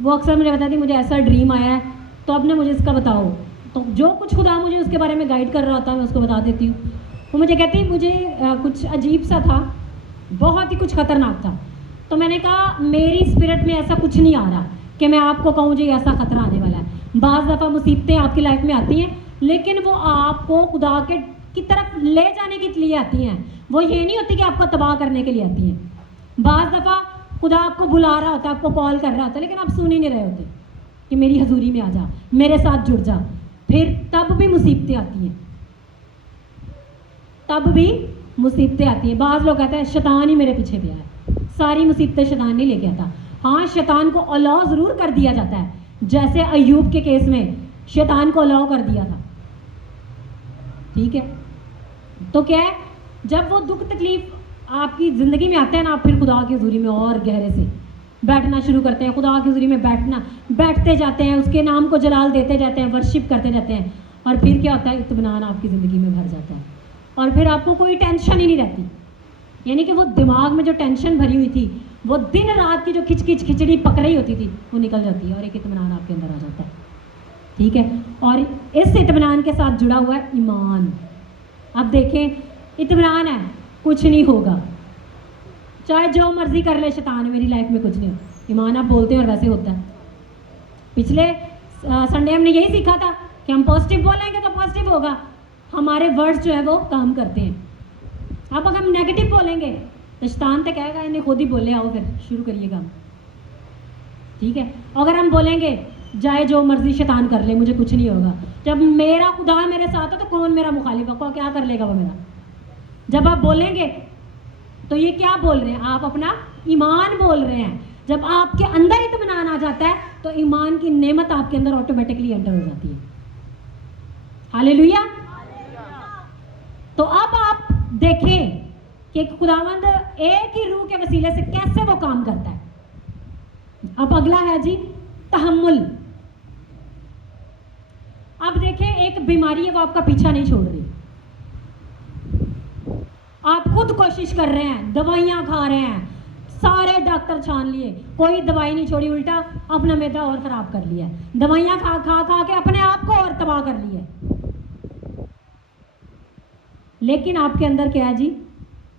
वो अक्सर मुझे बताती, मुझे ऐसा ड्रीम आया है, तो अब ने मुझे इसका बताओ। तो जो कुछ खुदा मुझे उसके बारे में गाइड कर रहा होता है, मैं उसको बता देती हूँ। वो मुझे कहती, मुझे कुछ अजीब सा था, बहुत ही कुछ ख़तरनाक था। तो मैंने कहा, मेरी स्पिरिट में ऐसा कुछ नहीं आ रहा कि मैं आपको कहूँ मुझे ऐसा ख़तरा आने वाला है। बाज़ दफ़ा मुसीबतें आपकी लाइफ में आती हैं, लेकिन वो आपको खुदा के की तरफ ले जाने के लिए आती हैं, वो ये नहीं होती कि आपको तबाह करने के लिए आती हैं। बाज़ दफ़ा खुदा आपको बुला रहा होता है, आपको कॉल कर रहा होता है, लेकिन आप सुन ही नहीं रहे होते कि मेरी हजूरी में आ जा, मेरे साथ जुड़ जा। फिर तब भी मुसीबतें आती हैं, तब भी मुसीबतें आती हैं। बाज़ लोग कहते हैं शैतान ही मेरे पीछे गया है, सारी मुसीबतें शैतान नहीं लेके आता। हाँ, शैतान को अलाउ ज़रूर कर दिया जाता है, जैसे अय्यूब के केस में शैतान को अलाउ कर दिया था, ठीक है। तो क्या है, जब वो दुख तकलीफ आपकी ज़िंदगी में आते हैं ना, आप फिर खुदा की हज़ूरी में और गहरे से बैठना शुरू करते हैं, खुदा की हज़ूरी में बैठते जाते हैं, उसके नाम को जलाल देते जाते हैं, वर्शिप करते जाते हैं, और फिर क्या होता है, इत्मीनान आपकी ज़िंदगी में भर जाता है, और फिर आपको कोई टेंशन ही नहीं रहती। यानी कि वो दिमाग में जो टेंशन भरी हुई थी, वो दिन रात की जो खिचड़ी पक रही होती थी, वो निकल जाती है और एक इत्मीनान आपके अंदर आ जाता है, ठीक है। और इस इत्मीनान के साथ जुड़ा हुआ है ईमान। अब देखें, इत्मीनान है, कुछ नहीं होगा, चाहे जो मर्जी कर ले शैतान, मेरी लाइफ में कुछ नहीं हो। ईमान आप बोलते हैं और वैसे होता है। पिछले संडे हमने यही सीखा था कि हम पॉजिटिव बोलेंगे तो पॉजिटिव होगा, हमारे वर्ड्स जो है वो काम करते हैं। अब अगर हम नेगेटिव बोलेंगे तो शैतान तो कहेगा इन्हें खुद ही बोले, आओ फिर शुरू करिए काम, ठीक है। अगर हम बोलेंगे जाए जो मर्जी शैतान कर ले, मुझे कुछ नहीं होगा, जब मेरा खुदा मेरे साथ है तो कौन मेरा मुखालिफ है, को क्या कर लेगा वो मेरा। जब आप बोलेंगे तो ये क्या बोल रहे हैं, आप अपना ईमान बोल रहे हैं। जब आपके अंदर इत्मीनान आ जाता है तो ईमान की नेमत आपके अंदर ऑटोमेटिकली एंटर हो जाती है। हालेलुया। तो अब आप देखें कि खुदावंद एक ही रूह के वसीले से कैसे वो काम करता है। अब अगला है जी तहम्मुल। अब देखें, एक बीमारी है वो आपका पीछा नहीं छोड़ रही, आप खुद कोशिश कर रहे हैं, दवाइयां खा रहे हैं, सारे डॉक्टर छान लिए, कोई दवाई नहीं छोड़ी, उल्टा अपना मैदा और खराब कर लिया है, दवाइयां खा खा खा के अपने आप को और तबाह कर लिया है। लेकिन आपके अंदर क्या है जी,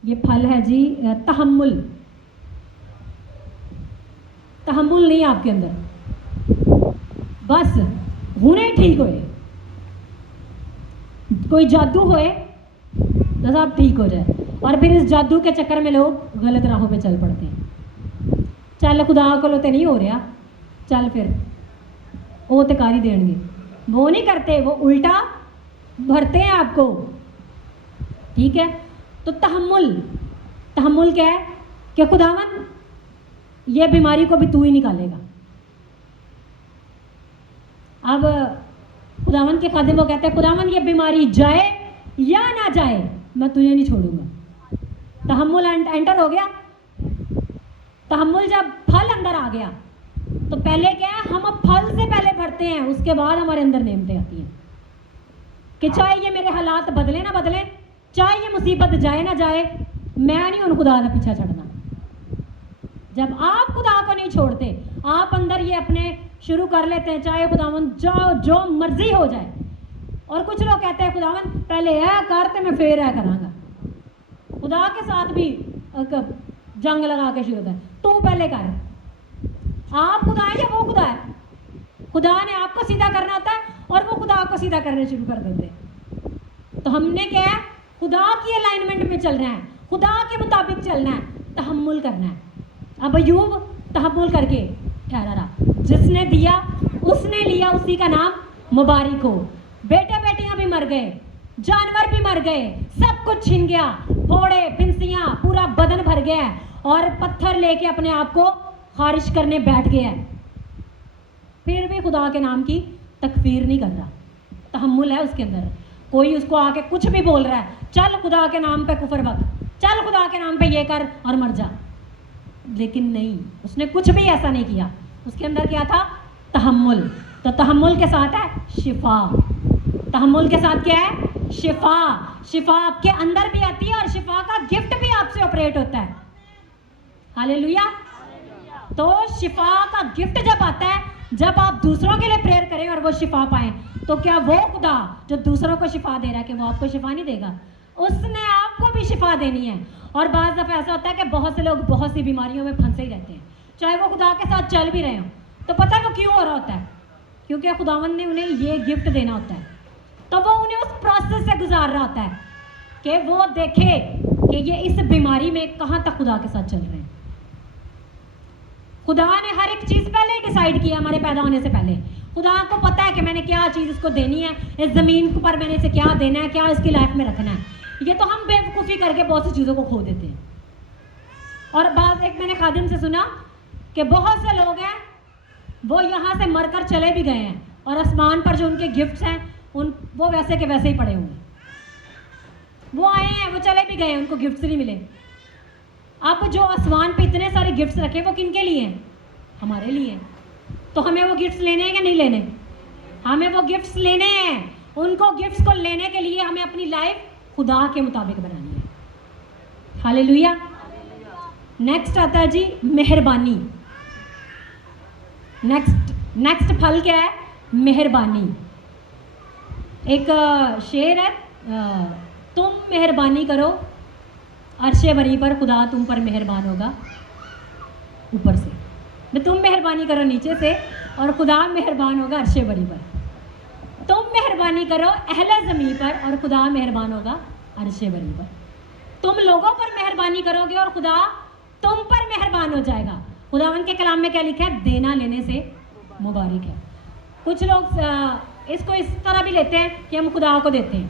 ये फल है जी तहम्मुल। तहम्मुल नहीं आपके अंदर, बस हुने ठीक होए, कोई जादू होए तो सब ठीक हो जाए, और फिर इस जादू के चक्कर में लोग गलत राहों पे चल पड़ते हैं। चल खुदा को तो नहीं हो रहा, चल फिर वो तो कर ही देंगे, वो नहीं करते, वो उल्टा भरते हैं आपको। ठीक है, तो तहम्मुल, तहम्मुल क्या है कि खुदावन ये बीमारी को भी तू ही निकालेगा। अब खुदावन के खादिम वो कहते हैं, खुदावन ये बीमारी जाए या ना जाए मैं तुझे नहीं छोड़ूंगा। तहम्मुल एंटर हो गया। तहम्मुल जब फल अंदर आ गया तो पहले क्या है, हम अब फल से पहले भरते हैं, उसके बाद हमारे अंदर नेमतें आती हैं कि चाहे ये मेरे हालात बदले ना बदले, चाहे ये मुसीबत जाए ना जाए, मैं नहीं उन खुदा का पीछा छड़ना। जब आप खुदा को नहीं छोड़ते, आप अंदर ये अपने शुरू कर लेते हैं, चाहे खुदावन जो मर्जी हो जाए। और कुछ लोग कहते हैं खुदावन पहले ऐ कर ते मैं फिर ऐ करांगा। खुदा के साथ भी जंग लगा के शुरू कर, तू पहले कर। आप खुदा है या वो खुदा है? खुदा ने आपको सीधा करना होता है और वो खुदा को सीधा करने शुरू कर देते हैं। तो हमने क्या है, खुदा की अलाइनमेंट में चल रहे हैं, खुदा के मुताबिक चलना है, तहम्मुल करना है। अब अय्यूब तहम्मुल करके ठहरा रहा, जिसने दिया उसने लिया, उसी का नाम मुबारक हो। बेटे बेटियां भी मर गए, जानवर भी मर गए, सब कुछ छिन गया, फोड़े फिंसियां, पूरा बदन भर गया और पत्थर लेके अपने आप को खारिश करने बैठ गया है, फिर भी खुदा के नाम की तकफीर नहीं कर रहा। तहम्मुल है उसके अंदर। कोई उसको आके कुछ भी बोल रहा है, चल खुदा के नाम पे कुफर वक्त, चल खुदा के नाम पे ये कर और मर जा, लेकिन नहीं, उसने कुछ भी ऐसा नहीं किया। उसके अंदर क्या था? तहम्मुल। तो तहम्मुल के साथ है शिफा। तहम्मुल के साथ क्या है? शिफा। शिफा आपके अंदर भी आती है और शिफा का गिफ्ट भी आपसे ऑपरेट होता है। हालेलुया। तो शिफा का गिफ्ट जब आता है, जब आप दूसरों के लिए प्रेयर करें और वो शिफा पाएं, तो क्या वो खुदा जो दूसरों को शिफा दे रहा है, कि वो आपको शिफा नहीं देगा? उसने आपको भी शिफा देनी है। और बाज़ दफ़ा ऐसा होता है कि बहुत से लोग बहुत सी बीमारियों में फंसे ही रहते हैं, चाहे वो खुदा के साथ चल भी रहे हो। तो पता है वो क्यों हो रहा होता है? क्योंकि खुदावन ने उन्हें ये गिफ्ट देना होता है, तो वो उन्हें उस प्रोसेस से गुजार रहा होता है कि वो देखे कि ये इस बीमारी में कहाँ तक खुदा के साथ चल रहे हैं। खुदा ने हर एक चीज़ पहले ही डिसाइड किया, हमारे पैदा होने से पहले। खुदा को पता है कि मैंने क्या चीज़ इसको देनी है, इस ज़मीन पर मैंने इसे क्या देना है, क्या इसकी लाइफ में रखना है। ये तो हम बेवकूफ़ी करके बहुत सी चीज़ों को खो देते हैं। और बात एक मैंने खादिम से सुना कि बहुत से लोग हैं वो यहाँ से मरकर चले भी गए हैं और आसमान पर जो उनके गिफ्ट्स हैं वो वैसे के वैसे ही पड़े हुए हैं। वो आए हैं, वो चले भी गए, उनको गिफ्ट्स नहीं मिले। अब जो आसमान पे इतने सारे गिफ्ट्स रखे, वो किन के लिए हैं? हमारे लिए। तो हमें वो गिफ्ट्स लेने हैं कि नहीं लेने? हमें वो गिफ्ट्स लेने हैं। उनको गिफ्ट्स को लेने के लिए हमें अपनी लाइफ खुदा के मुताबिक बनानी है। हालेलुया। नेक्स्ट आता है जी मेहरबानी। नेक्स्ट फल क्या है? मेहरबानी। एक शेर है, तुम मेहरबानी करो अर्शे बरी पर, खुदा तुम पर मेहरबान होगा ऊपर से। मैं तुम मेहरबानी करो नीचे से और खुदा मेहरबान होगा अर्शे बरी पर। तुम मेहरबानी करो अहले ज़मीन पर और खुदा मेहरबान होगा अर्शे बरी पर। तुम लोगों पर मेहरबानी करोगे और खुदा तुम पर मेहरबान हो जाएगा। खुदावन के कलाम में क्या लिखा है? देना लेने से मुबारक है। कुछ लोग इसको इस तरह भी लेते हैं कि हम खुदा को देते हैं,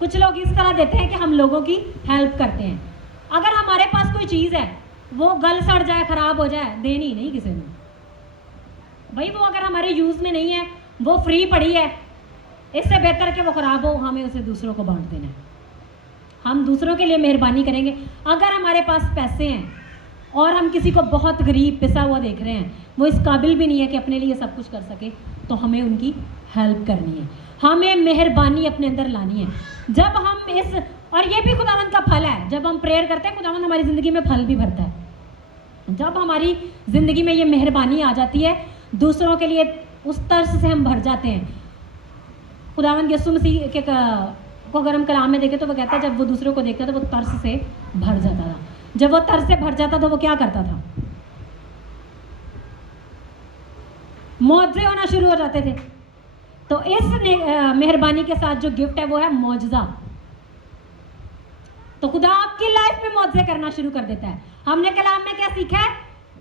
कुछ लोग इस तरह देते हैं कि हम लोगों की हेल्प करते हैं। अगर हमारे पास कोई चीज़ है, वो गल सड़ जाए, ख़राब हो जाए, देनी नहीं किसी ने भाई। वो अगर हमारे यूज़ में नहीं है, वो फ्री पड़ी है, इससे बेहतर कि वो ख़राब हो, हमें उसे दूसरों को बांट देना है। हम दूसरों के लिए मेहरबानी करेंगे। अगर हमारे पास पैसे हैं और हम किसी को बहुत गरीब पिसा हुआ देख रहे हैं, वो इस काबिल भी नहीं है कि अपने लिए सब कुछ कर सके, तो हमें उनकी हेल्प करनी है, हमें मेहरबानी अपने अंदर लानी है। जब हम इस, और ये भी खुदावंद का फल है, जब हम प्रेयर करते हैं खुदावंद हमारी ज़िंदगी में फल भी भरता है। जब हमारी ज़िंदगी में ये मेहरबानी आ जाती है, दूसरों के लिए उस तर्स से हम भर जाते हैं। खुदावंद यीशु मसीह के को अगर हम कलाम में देखें तो वो कहता है जब वो दूसरों को देखता था वो तर्स से भर जाता था। जब वो तर्स से भर जाता था वो क्या करता था? मौजे होना शुरू हो जाते थे। तो इस मेहरबानी के साथ जो गिफ्ट है वो है मौजज़ा। तो खुदा आपकी लाइफ में मौजे करना शुरू कर देता है। हमने कलाम में क्या सीखा है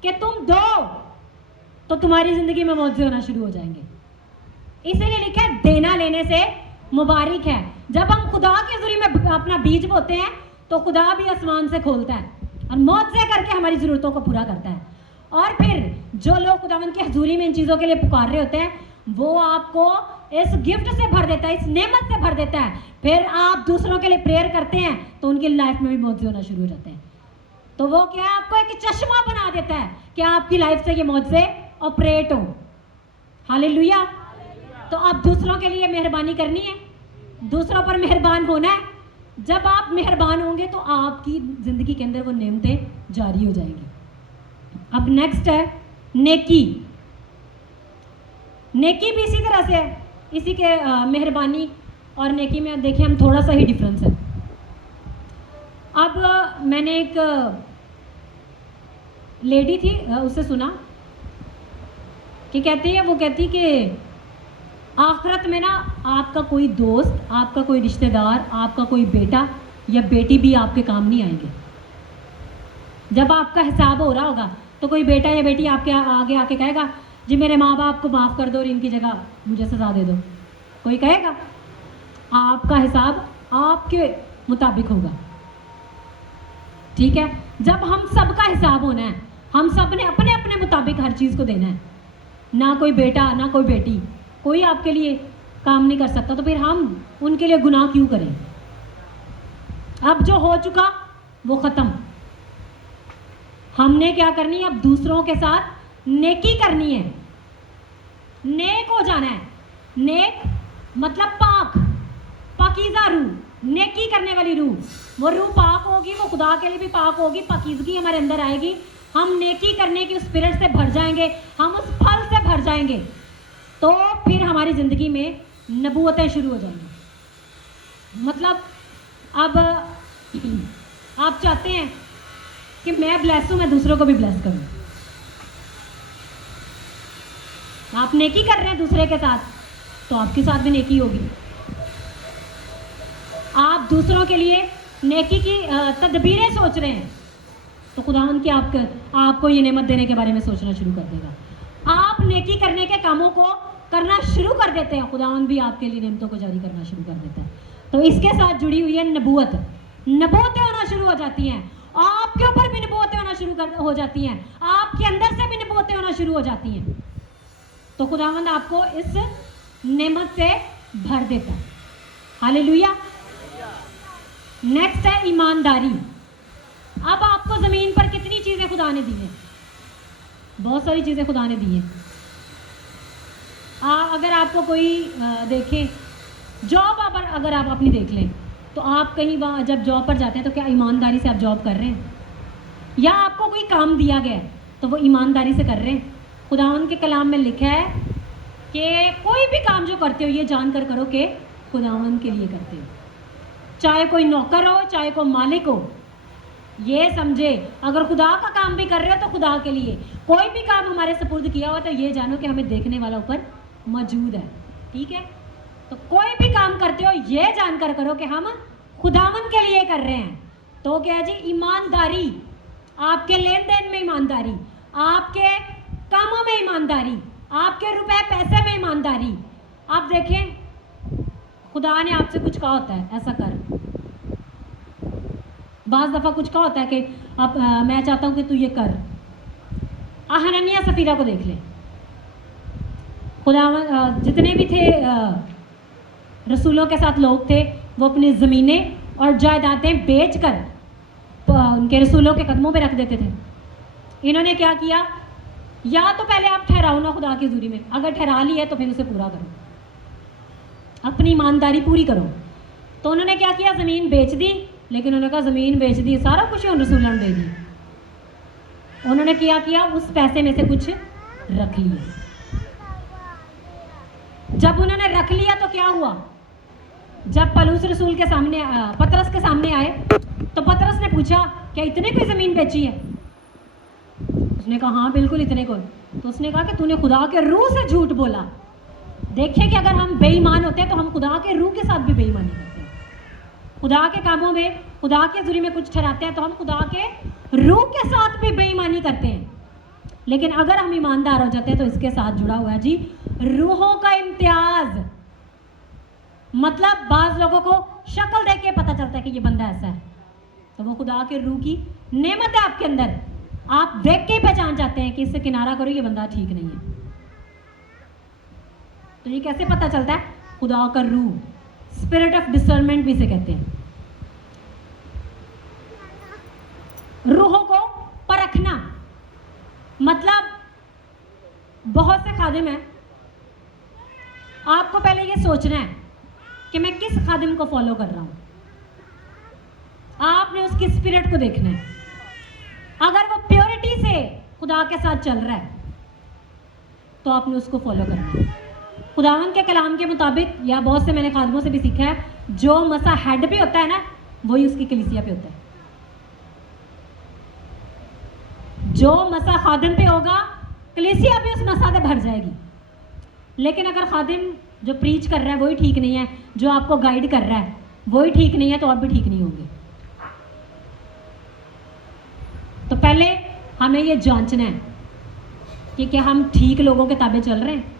कि तुम दो तो तुम्हारी जिंदगी में मौजे होना शुरू हो जाएंगे। इसीलिए लिखा है देना लेने से मुबारक है। जब हम खुदा की हज़ूरी में अपना बीज बोते हैं तो खुदा भी आसमान से खोलता है और मौजे करके हमारी ज़रूरतों को पूरा करता है। और फिर जो लोग खुदावंद की हज़ूरी में इन चीज़ों के लिए पुकार रहे होते हैं, वो आपको इस गिफ्ट से भर देता है, इस नेमत से भर देता है। फिर आप दूसरों के लिए प्रेयर करते हैं तो उनकी लाइफ में भी मौजे होना शुरू हो जाते हैं। तो वो क्या है, आपको एक चश्मा बना देता है कि आपकी लाइफ से ये मौजे ऑपरेट हो। हालेलुया। तो आप दूसरों के लिए मेहरबानी करनी है, दूसरों पर मेहरबान होना है। जब आप मेहरबान होंगे तो आपकी ज़िंदगी के अंदर वो नेमतें जारी हो जाएंगी। अब नेक्स्ट है नेकी। नेकी भी इसी तरह से है, इसी के मेहरबानी और नेकी में देखिए हम थोड़ा सा ही डिफरेंस है। अब मैंने एक लेडी थी, उससे सुना कि वो कहती कि आखिरत में ना आपका कोई दोस्त, आपका कोई रिश्तेदार, आपका कोई बेटा या बेटी भी आपके काम नहीं आएंगे। जब आपका हिसाब हो रहा होगा तो कोई बेटा या बेटी आपके आगे आके कहेगा जी मेरे माँ बाप को माफ़ कर दो और इनकी जगह मुझे सज़ा दे दो। कोई कहेगा? आपका हिसाब आपके मुताबिक होगा। ठीक है। जब हम सबका हिसाब होना है, हम सब ने अपने अपने मुताबिक हर चीज़ को देना है। ना कोई बेटा ना कोई बेटी, कोई आपके लिए काम नहीं कर सकता, तो फिर हम उनके लिए गुनाह क्यों करें? अब जो हो चुका वो ख़त्म। हमने क्या करनी है? अब दूसरों के साथ नेकी करनी है, नेक हो जाना है। नेक मतलब पाक, पाकीज़ा रूह, नेकी करने वाली रूह। वो रूह पाक होगी, वो खुदा के लिए भी पाक होगी, पाकीज़गी हमारे अंदर आएगी। हम नेकी करने की उस स्पिरिट से भर जाएंगे, हम उस फल से भर जाएंगे, तो फिर हमारी ज़िंदगी में नबूवतें शुरू हो जाएंगी। मतलब अब आप चाहते हैं कि मैं ब्लेस हूँ, मैं दूसरों को भी ब्लेस करूँ। आप नेकी कर रहे हैं दूसरे के साथ, तो आपके साथ भी नेकी होगी। आप दूसरों के लिए नेकी की तदबीरें सोच रहे हैं, तो खुदावंद की आपको ये नेमत देने के बारे में सोचना शुरू कर देगा। आप नेकी करने के कामों को करना शुरू कर देते हैं, खुदावंद भी आपके लिए नेमतों को जारी करना शुरू कर देता है। तो इसके साथ जुड़ी हुई है नबूवत। नबूवतें होना शुरू हो जाती हैं, आपके ऊपर भी नबूवतें होना शुरू हो जाती हैं, आपके अंदर से भी नबूवतें होना शुरू हो जाती हैं। तो खुदावंद आपको इस नेमत से भर देता है। हालेलुया। नेक्स्ट है ईमानदारी। अब आपको ज़मीन पर कितनी चीज़ें खुदा ने दी हैं? बहुत सारी चीज़ें खुदा ने दी हैं। अगर आपको कोई देखें, जॉब अगर आप अपनी देख लें, तो आप कहीं जब जॉब पर जाते हैं तो क्या ईमानदारी से आप जॉब कर रहे हैं? या आपको कोई काम दिया गया है तो वो ईमानदारी से कर रहे हैं? खुदावंद के कलाम में लिखा है कि कोई भी काम जो करते हो ये जानकर करो कि खुदावंद के लिए करते हो। चाहे कोई नौकर हो, चाहे कोई मालिक हो, ये समझे अगर खुदा का काम भी कर रहे हो तो खुदा के लिए। कोई भी काम हमारे सपुर्द किया हुआ तो ये जानो कि हमें देखने वाला ऊपर मौजूद है। ठीक है। तो कोई भी काम करते हो ये जानकर करो कि हम खुदावन के लिए कर रहे हैं। तो क्या जी? ईमानदारी, आपके लेन देन में ईमानदारी, आपके कामों में ईमानदारी, आपके रुपए पैसे में ईमानदारी, आप देखें, खुदा ने आपसे कुछ कहा होता है ऐसा कर, बाज़ दफ़ा कुछ कहा होता है कि आप मैं चाहता हूँ कि तू ये कर। हनन्याह सफीरा को देख ले, खुदा जितने भी थे रसूलों के साथ लोग थे, वो अपनी ज़मीनें और जायदादें बेच कर उनके रसूलों के कदमों पे रख देते थे। इन्होंने क्या किया, या तो पहले आप ठहराओ ना खुदा की हज़ूरी में, अगर ठहरा ली है तो फिर उसे पूरा करो, अपनी ईमानदारी पूरी करो। तो उन्होंने क्या किया, ज़मीन बेच दी, लेकिन उन्होंने कहा ज़मीन बेच दी, सारा कुछ उन रसूलों ने दे दी। उन्होंने क्या किया, उस पैसे में से कुछ रख लिया। जब उन्होंने रख लिया तो क्या हुआ, जब पलूस रसूल के सामने पतरस के सामने आए तो पतरस ने पूछा, क्या इतने कोई ज़मीन बेची है? उसने कहा हाँ बिल्कुल इतने को। तो उसने कहा कि तूने खुदा के रूह से झूठ बोला। देखिए कि अगर हम बेईमान होते हैं तो हम खुदा के रूह के साथ भी बेईमानी करते हैं। खुदा के कामों में, खुदा के ज़रिए में कुछ ठहराते हैं तो हम खुदा के रूह के साथ भी बेईमानी करते हैं। लेकिन अगर हम ईमानदार हो जाते हैं तो इसके साथ जुड़ा हुआ है जी रूहों का इम्तियाज। मतलब बाज़ लोगों को शक्ल देख के पता चलता है कि ये बंदा ऐसा है, तो वो खुदा के रूह की नेमत है आपके अंदर। आप देख के ही पहचान जाते हैं कि इससे किनारा करो, ये बंदा ठीक नहीं है। तो ये कैसे पता चलता है? खुदा का रूह, स्पिरिट ऑफ डिसर्नमेंट भी इसे कहते हैं। रूहों को परखना, मतलब बहुत से खादिम हैं, आपको पहले ये सोचना है कि मैं किस खादिम को फॉलो कर रहा हूं। आपने उसकी स्पिरिट को देखना है। अगर वो प्योरिटी से खुदा के साथ चल रहा है तो आपने उसको फॉलो करना है। खुदावन के कलाम के मुताबिक, या बहुत से मैंने खादिमों से भी सीखा है, जो मसा हेड पे होता है ना, वही उसकी कलीसिया पे होता है। जो मसा खादिम पे होगा, कलीसिया भी उस मसा से भर जाएगी। लेकिन अगर खादिम जो प्रीच कर रहा है वही ठीक नहीं है, जो आपको गाइड कर रहा है वही ठीक नहीं है, तो आप भी ठीक नहीं होंगे। तो पहले हमें ये जांचना है कि क्या हम ठीक लोगों के ताबे चल रहे हैं।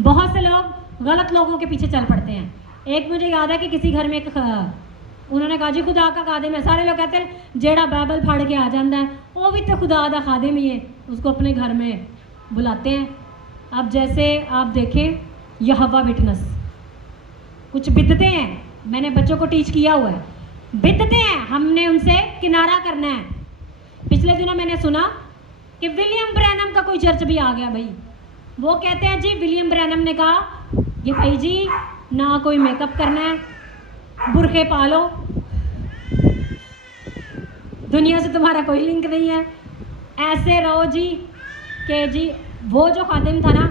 बहुत से लोग गलत लोगों के पीछे चल पड़ते हैं। एक मुझे याद है कि किसी घर में एक उन्होंने कहा जी खुदा का खादिम है। सारे लोग कहते हैं जेड़ा बाइबल फाड़ के आ जाता है वो भी तो खुदा का खादिम ही है, उसको अपने घर में बुलाते हैं। अब जैसे आप देखें यहोवा विटनेस, कुछ बिदते हैं, मैंने बच्चों को टीच किया हुआ है, बिदते हैं, हमने उनसे किनारा करना है। पिछले दिनों मैंने सुना कि विलियम ब्रैनम का कोई चर्च भी आ गया भाई। वो कहते हैं जी, विलियम ब्रैनम ने कहा कि भाई जी ना कोई मेकअप करना है, बुरखे पालो, दुनिया से तुम्हारा कोई लिंक नहीं है, ऐसे रहो जी। कि जी वो जो खादिम था ना,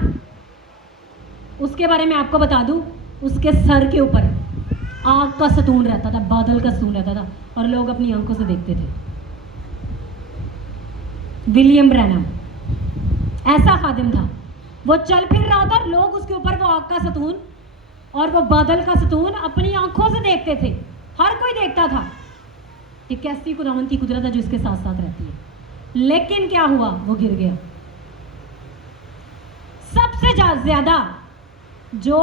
उसके बारे में आपको बता दूं, उसके सर के ऊपर आग का सतून रहता था, बादल का सतून रहता था, और लोग अपनी आंखों से देखते थे। विलियम ब्रैनम ऐसा खादिम था। वो चल फिर रहा था, लोग उसके ऊपर वो आग का सतून और वो बादल का सतून अपनी आंखों से देखते थे। हर कोई देखता था कि कैसी खुदावंद की कुदरत है जो इसके साथ साथ रहती है। लेकिन क्या हुआ, वो गिर गया। सबसे ज्यादा जो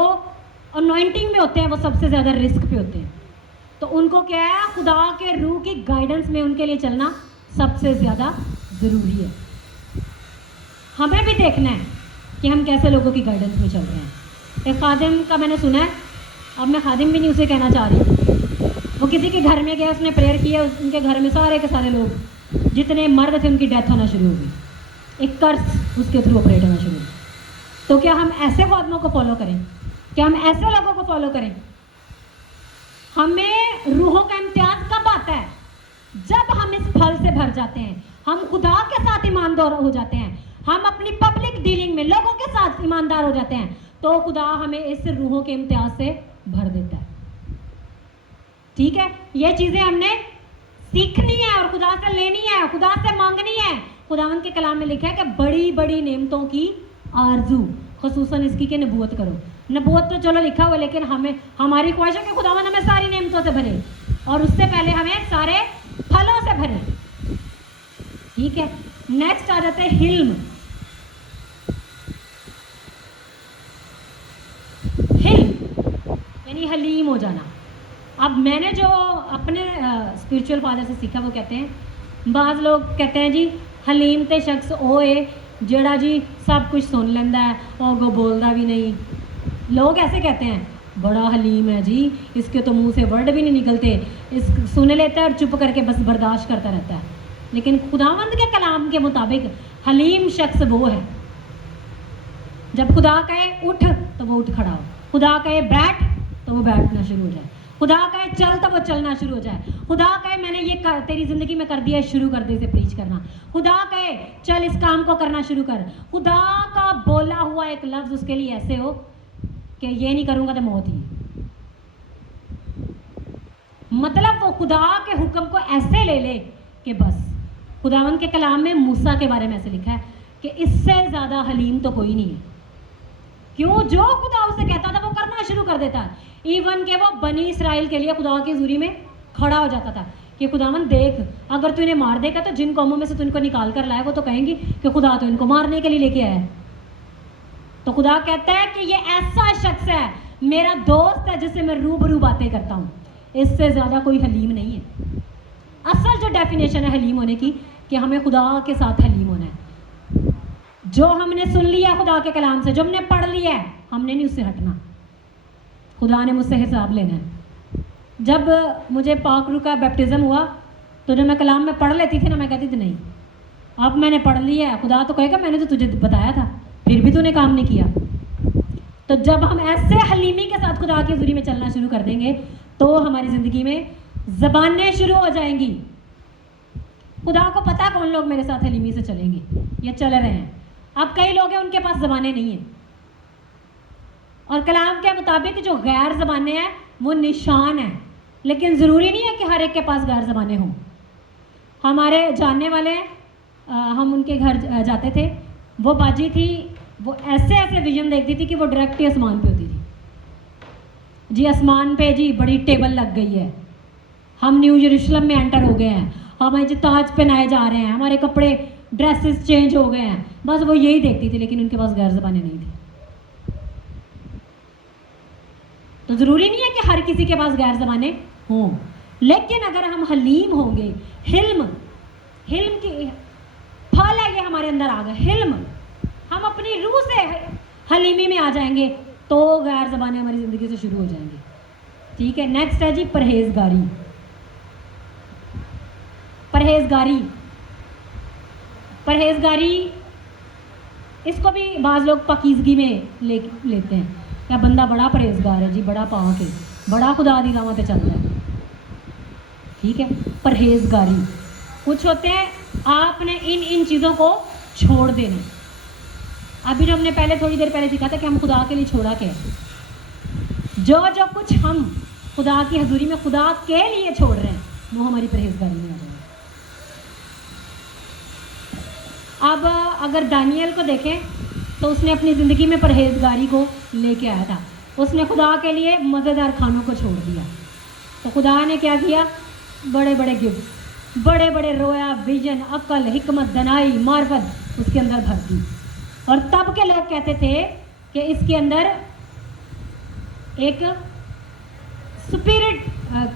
अनॉइंटिंग में होते हैं वो सबसे ज्यादा रिस्क पे होते हैं। तो उनको क्या है, खुदा के रूह की गाइडेंस में उनके लिए चलना सबसे ज्यादा जरूरी है। हमें भी देखना है कि हम कैसे लोगों की गाइडेंस में चल रहे हैं। एक खादिम का मैंने सुना है, अब मैं खादिम भी नहीं उसे कहना चाह रही, वो किसी के घर में गया, उसने प्रेयर किया, उनके घर में सारे के सारे लोग जितने मर्द थे उनकी डेथ होना शुरू हो गई। एक कर्स उसके थ्रू ऑपरेट होना शुरू हुआ। तो क्या हम ऐसे खादिमों को फॉलो करें? क्या हम ऐसे लोगों को फॉलो करें? हमें रूहों का इम्तियाज कब आता है? जब हम इस फल से भर जाते हैं, हम खुदा के साथ ईमानदार हो जाते हैं, हम अपनी पब्लिक डीलिंग में लोगों के साथ ईमानदार हो जाते हैं, तो खुदा हमें इस रूहों के इम्तियाज से भर देता है। ठीक है, ये चीजें हमने सीखनी है और खुदा से लेनी है, खुदा से मांगनी है। खुदावंद के कलाम में लिखा है कि बड़ी बड़ी नेमतों की आरजू, खसूसन इसकी के नबूवत करो। नबूवत तो चलो लिखा हुआ, लेकिन हमें हमारी ख्वाहिश है कि खुदावंद हमें सारी नेमतों से भरे, और उससे पहले हमें सारे फलों से भरे। ठीक है, नेक्स्ट आ जाते हैं हिल्म। स्पिरिचुअल फादर से सीखा, वो कहते हैं, बाज़ लोग कहते हैं जी हलीम ते शख्स वो है जेड़ा जी सब कुछ सुन लेंदा है और वो बोलता भी नहीं। लोग ऐसे कहते हैं, बड़ा हलीम है जी, इसके तो मुंह से वर्ड भी नहीं निकलते, इस सुन लेता है और चुप करके बस बर्दाश्त करता रहता है। लेकिन खुदावंद के कलाम के मुताबिक हलीम शख्स वो है, जब खुदा कहे उठ तो वो उठ खड़ा हो, खुदा कहे बैठ तो वो बैठना शुरू हो जाए, खुदा कहे चल तो वो चलना शुरू हो जाए, खुदा कहे मैंने ये तेरी ज़िंदगी में कर दिया है, शुरू कर दे इसे प्रीच करना, खुदा कहे चल इस काम को करना शुरू कर। खुदा का बोला हुआ एक लफ्ज़ उसके लिए ऐसे हो कि ये नहीं करूँगा तो मौत ही। मतलब वो खुदा के हुक्म को ऐसे ले ले कि बस। खुदावंद के कलाम में मूसा के बारे में ऐसे लिखा है कि इससे ज़्यादा हलीम तो कोई नहीं है। क्यों? जो खुदा उसे कहता था वो करना शुरू कर देता। इवन के वो बनी इसराइल के लिए खुदा की हज़ूरी में खड़ा हो जाता था कि खुदावंद देख, अगर तू इन्हें मार देगा तो जिन कौमों में से तू इनको निकाल कर लाया वो तो कहेंगी कि खुदा तो इनको मारने के लिए लेके आया है। तो खुदा कहता है कि ये ऐसा शख्स है, मेरा दोस्त है, जिससे मैं रूबरू बातें करता हूँ, इससे ज़्यादा कोई हलीम नहीं है। असल जो डेफिनेशन है हलीम होने की कि हमें खुदा के साथ हलीम होना है। जो हमने सुन लिया खुदा के कलाम से, जो हमने पढ़ लिया है, हमने नहीं उससे हटना। खुदा ने मुझसे हिसाब लेना है। जब मुझे पाक रूह का बैप्टिज़्म हुआ तो जब मैं कलाम में पढ़ लेती थी ना, मैं कहती थी नहीं, अब मैंने पढ़ लिया है, खुदा तो कहेगा मैंने तो तुझे बताया था, फिर भी तूने काम नहीं किया। तो जब हम ऐसे हलीमी के साथ खुदा की हज़ूरी में चलना शुरू कर देंगे तो हमारी ज़िंदगी में ज़बानें शुरू हो जाएंगी। खुदा को पता कौन लोग मेरे साथ हलीमी से चलेंगे या चल रहे हैं। अब कई लोग हैं उनके पास ज़बानें नहीं हैं, और कलाम के मुताबिक जो गैर ज़बानें हैं वो निशान है, लेकिन ज़रूरी नहीं है कि हर एक के पास गैर ज़बानें हों। हमारे जानने वाले हम उनके घर जाते थे, वो बाजी थी, वो ऐसे ऐसे विजन देखती थी कि वो डायरेक्ट ही आसमान पे होती थी जी। आसमान पे जी बड़ी टेबल लग गई है, हम न्यू यरूशलेम में एंटर हो गए हैं, हमें जो ताज पहनाए जा रहे हैं, हमारे कपड़े ड्रेसेस चेंज हो गए हैं, बस वो यही देखती थी, लेकिन उनके पास गैर ज़बानें नहीं थी। तो ज़रूरी नहीं है कि हर किसी के पास गैर ज़बानें हों, लेकिन अगर हम हलीम होंगे, हिल्म की फल है ये हमारे अंदर आ गए, हिल्म, हम अपनी रूह से हलीमी में आ जाएंगे तो गैर ज़बानें हमारी ज़िंदगी से शुरू हो जाएंगी। ठीक है, नेक्स्ट है जी परहेजगारी। परहेजगारी इसको भी बाज़ लोग पाकीज़गी में लेते हैं, क्या बंदा बड़ा परहेजगार है जी, बड़ा पाक है, बड़ा खुदा दी राह पे चलता है। ठीक है, परहेजगारी कुछ होते हैं आपने इन चीज़ों को छोड़ देना। अभी जो हमने पहले थोड़ी देर पहले सीखा था कि हम खुदा के लिए छोड़ा क्या है, जो कुछ हम खुदा की हज़ूरी में खुदा के लिए छोड़ रहे हैं वो हमारी परहेजगारी में आ जाएगा। अब अगर दानियल को देखें तो उसने अपनी ज़िंदगी में परहेजगारी को लेके आया था। उसने खुदा के लिए मज़ेदार खानों को छोड़ दिया, तो खुदा ने क्या किया, बड़े बड़े गिफ्ट, बड़े बड़े रोया, विजन, अक्ल, हिकमत, दनाई, मार्फत उसके अंदर भर दी। और तब के लोग कहते थे कि इसके अंदर एक स्पिरिट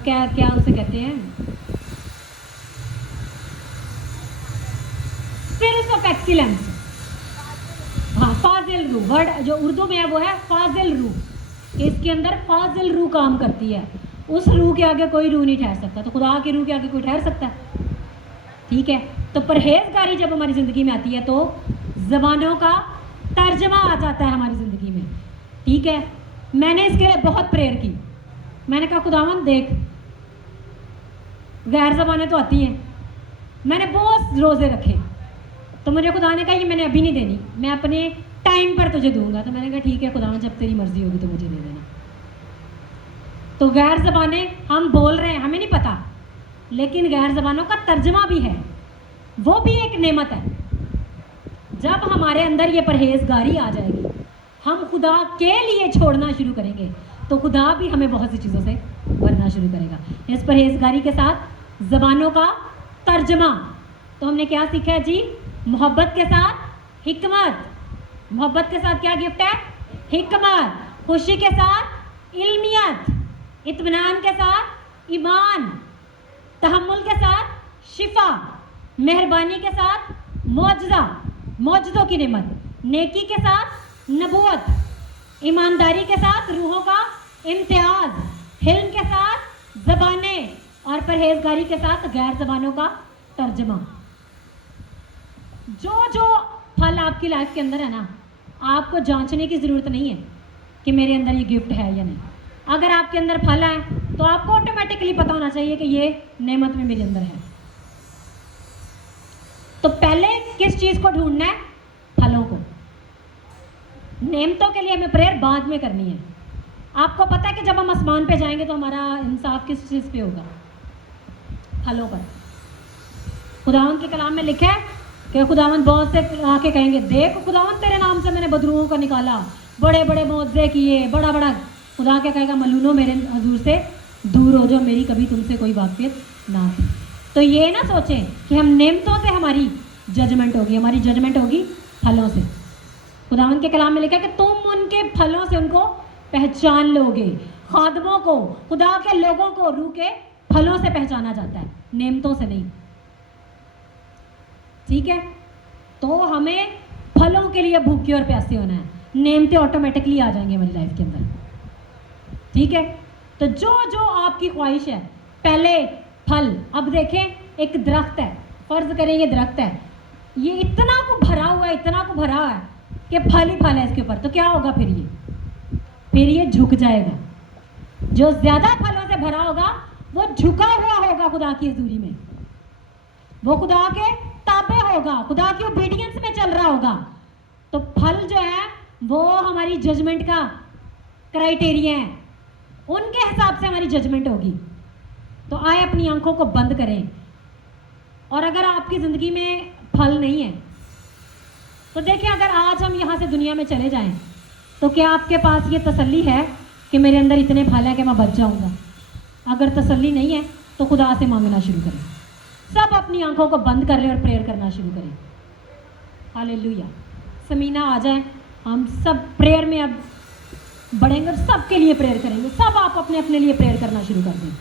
क्या उसे कहते हैं, स्पिरिट ऑफ एक्सीलेंस, हाँ, फाजिल रूह, वर्ड जो उर्दू में है वो है फाजिल रूह। इसके अंदर फाजिल रूह काम करती है, उस रूह के आगे कोई रूह नहीं ठहर सकता, तो खुदा की रूह के आगे कोई ठहर सकता है। ठीक है, तो परहेजगारी जब हमारी ज़िंदगी में आती है तो ज़बानों का तर्जमा आ जाता है हमारी ज़िंदगी में। ठीक है, मैंने इसके लिए बहुत प्रेयर की, मैंने कहा खुदावंद देख, गैर ज़बानें तो आती हैं, मैंने बहुत रोज़े रखे, तो मुझे खुदा ने कहा ये मैंने अभी नहीं देनी, मैं अपने टाइम पर तुझे दूंगा। तो मैंने कहा ठीक है खुदा, जब तेरी मर्जी होगी तो मुझे दे देना। तो गैर ज़बानें हम बोल रहे हैं, हमें नहीं पता, लेकिन गैर ज़बानों का तर्जमा भी है, वो भी एक नेमत है। जब हमारे अंदर ये परहेजगारी आ जाएगी, हम खुदा के लिए छोड़ना शुरू करेंगे, तो खुदा भी हमें बहुत सी चीज़ों से भरना शुरू करेगा। इस परहेजगारी के साथ ज़बानों का तर्जमा, तो हमने क्या सीखा है जी, मोहब्बत के साथ हिकमत, मोहब्बत के साथ क्या गिफ्ट है, हिकमत, खुशी के साथ इल्मियत, इत्मीनान के साथ ईमान, तहम्मुल के साथ शिफा, मेहरबानी के साथ मौजज़ा, मौजज़ों की नेमत, नेकी के साथ नबूवत, ईमानदारी के साथ रूहों का इम्तियाज, हिल्म के साथ ज़बानें और परहेजगारी के साथ गैर ज़बानों का तर्जमा। जो जो फल आपकी लाइफ के अंदर है ना, आपको जांचने की ज़रूरत नहीं है कि मेरे अंदर ये गिफ्ट है या नहीं। अगर आपके अंदर फल है तो आपको ऑटोमेटिकली पता होना चाहिए कि ये नेमत में मेरे अंदर है। तो पहले किस चीज़ को ढूंढना है? फलों को। नेमतों के लिए हमें प्रेयर बाद में करनी है। आपको पता है कि जब हम आसमान पे जाएंगे तो हमारा इंसाफ किस चीज़ पे होगा? फलों पर। खुदावंद के कलाम में लिखा है कि खुदावंद बहुत से आके कहेंगे, देख खुदावंद तेरे नाम से मैंने बदरूहों को निकाला, बड़े बड़े मुआवजे किए, बड़ा बड़ा। खुदा क्या कहेगा? मलूनो मेरे हजूर से दूर हो जाओ, मेरी कभी तुमसे कोई वाकफियत ना थी। तो ये ना सोचें कि हम नेमतों से हमारी जजमेंट होगी, हमारी जजमेंट होगी फलों से। खुदावंद के कलाम में लिखा है कि तुम उनके फलों से उनको पहचान लोगे। खादमों को, खुदा के लोगों को रूह के फलों से पहचाना जाता है, नेमतों से नहीं। ठीक है, तो हमें फलों के लिए भूखे और प्यासे होना है। नेमतें ऑटोमेटिकली आ जाएंगे हमारी लाइफ के अंदर। ठीक है, तो जो जो आपकी ख्वाहिश है, पहले फल। अब देखें, एक दरख्त है, फर्ज करें ये दरख्त है, ये इतना को भरा हुआ है, इतना को भरा हुआ है कि फल ही फल है इसके ऊपर। तो क्या होगा फिर ये झुक जाएगा। जो ज्यादा फलों से भरा होगा वो झुका हुआ होगा खुदा की हजूरी में, वो खुदा के ताबे होगा, खुदा की ओबीडियंस में चल रहा होगा। तो फल जो है वो हमारी जजमेंट का क्राइटेरिया है, उनके हिसाब से हमारी जजमेंट होगी। तो आए अपनी आंखों को बंद करें। और अगर आपकी ज़िंदगी में फल नहीं है तो देखिए, अगर आज हम यहाँ से दुनिया में चले जाएं तो क्या आपके पास ये तसल्ली है कि मेरे अंदर इतने फल है कि मैं बच जाऊँगा? अगर तसल्ली नहीं है तो खुदा से मांगना शुरू करें। सब अपनी आंखों को बंद कर लें और प्रेयर करना शुरू करें। हालेलुया। समीना आ जाए, हम सब प्रेयर में अब बढ़ेंगे और सबके लिए प्रेयर करेंगे। सब आप अपने अपने लिए प्रेयर करना शुरू कर दें।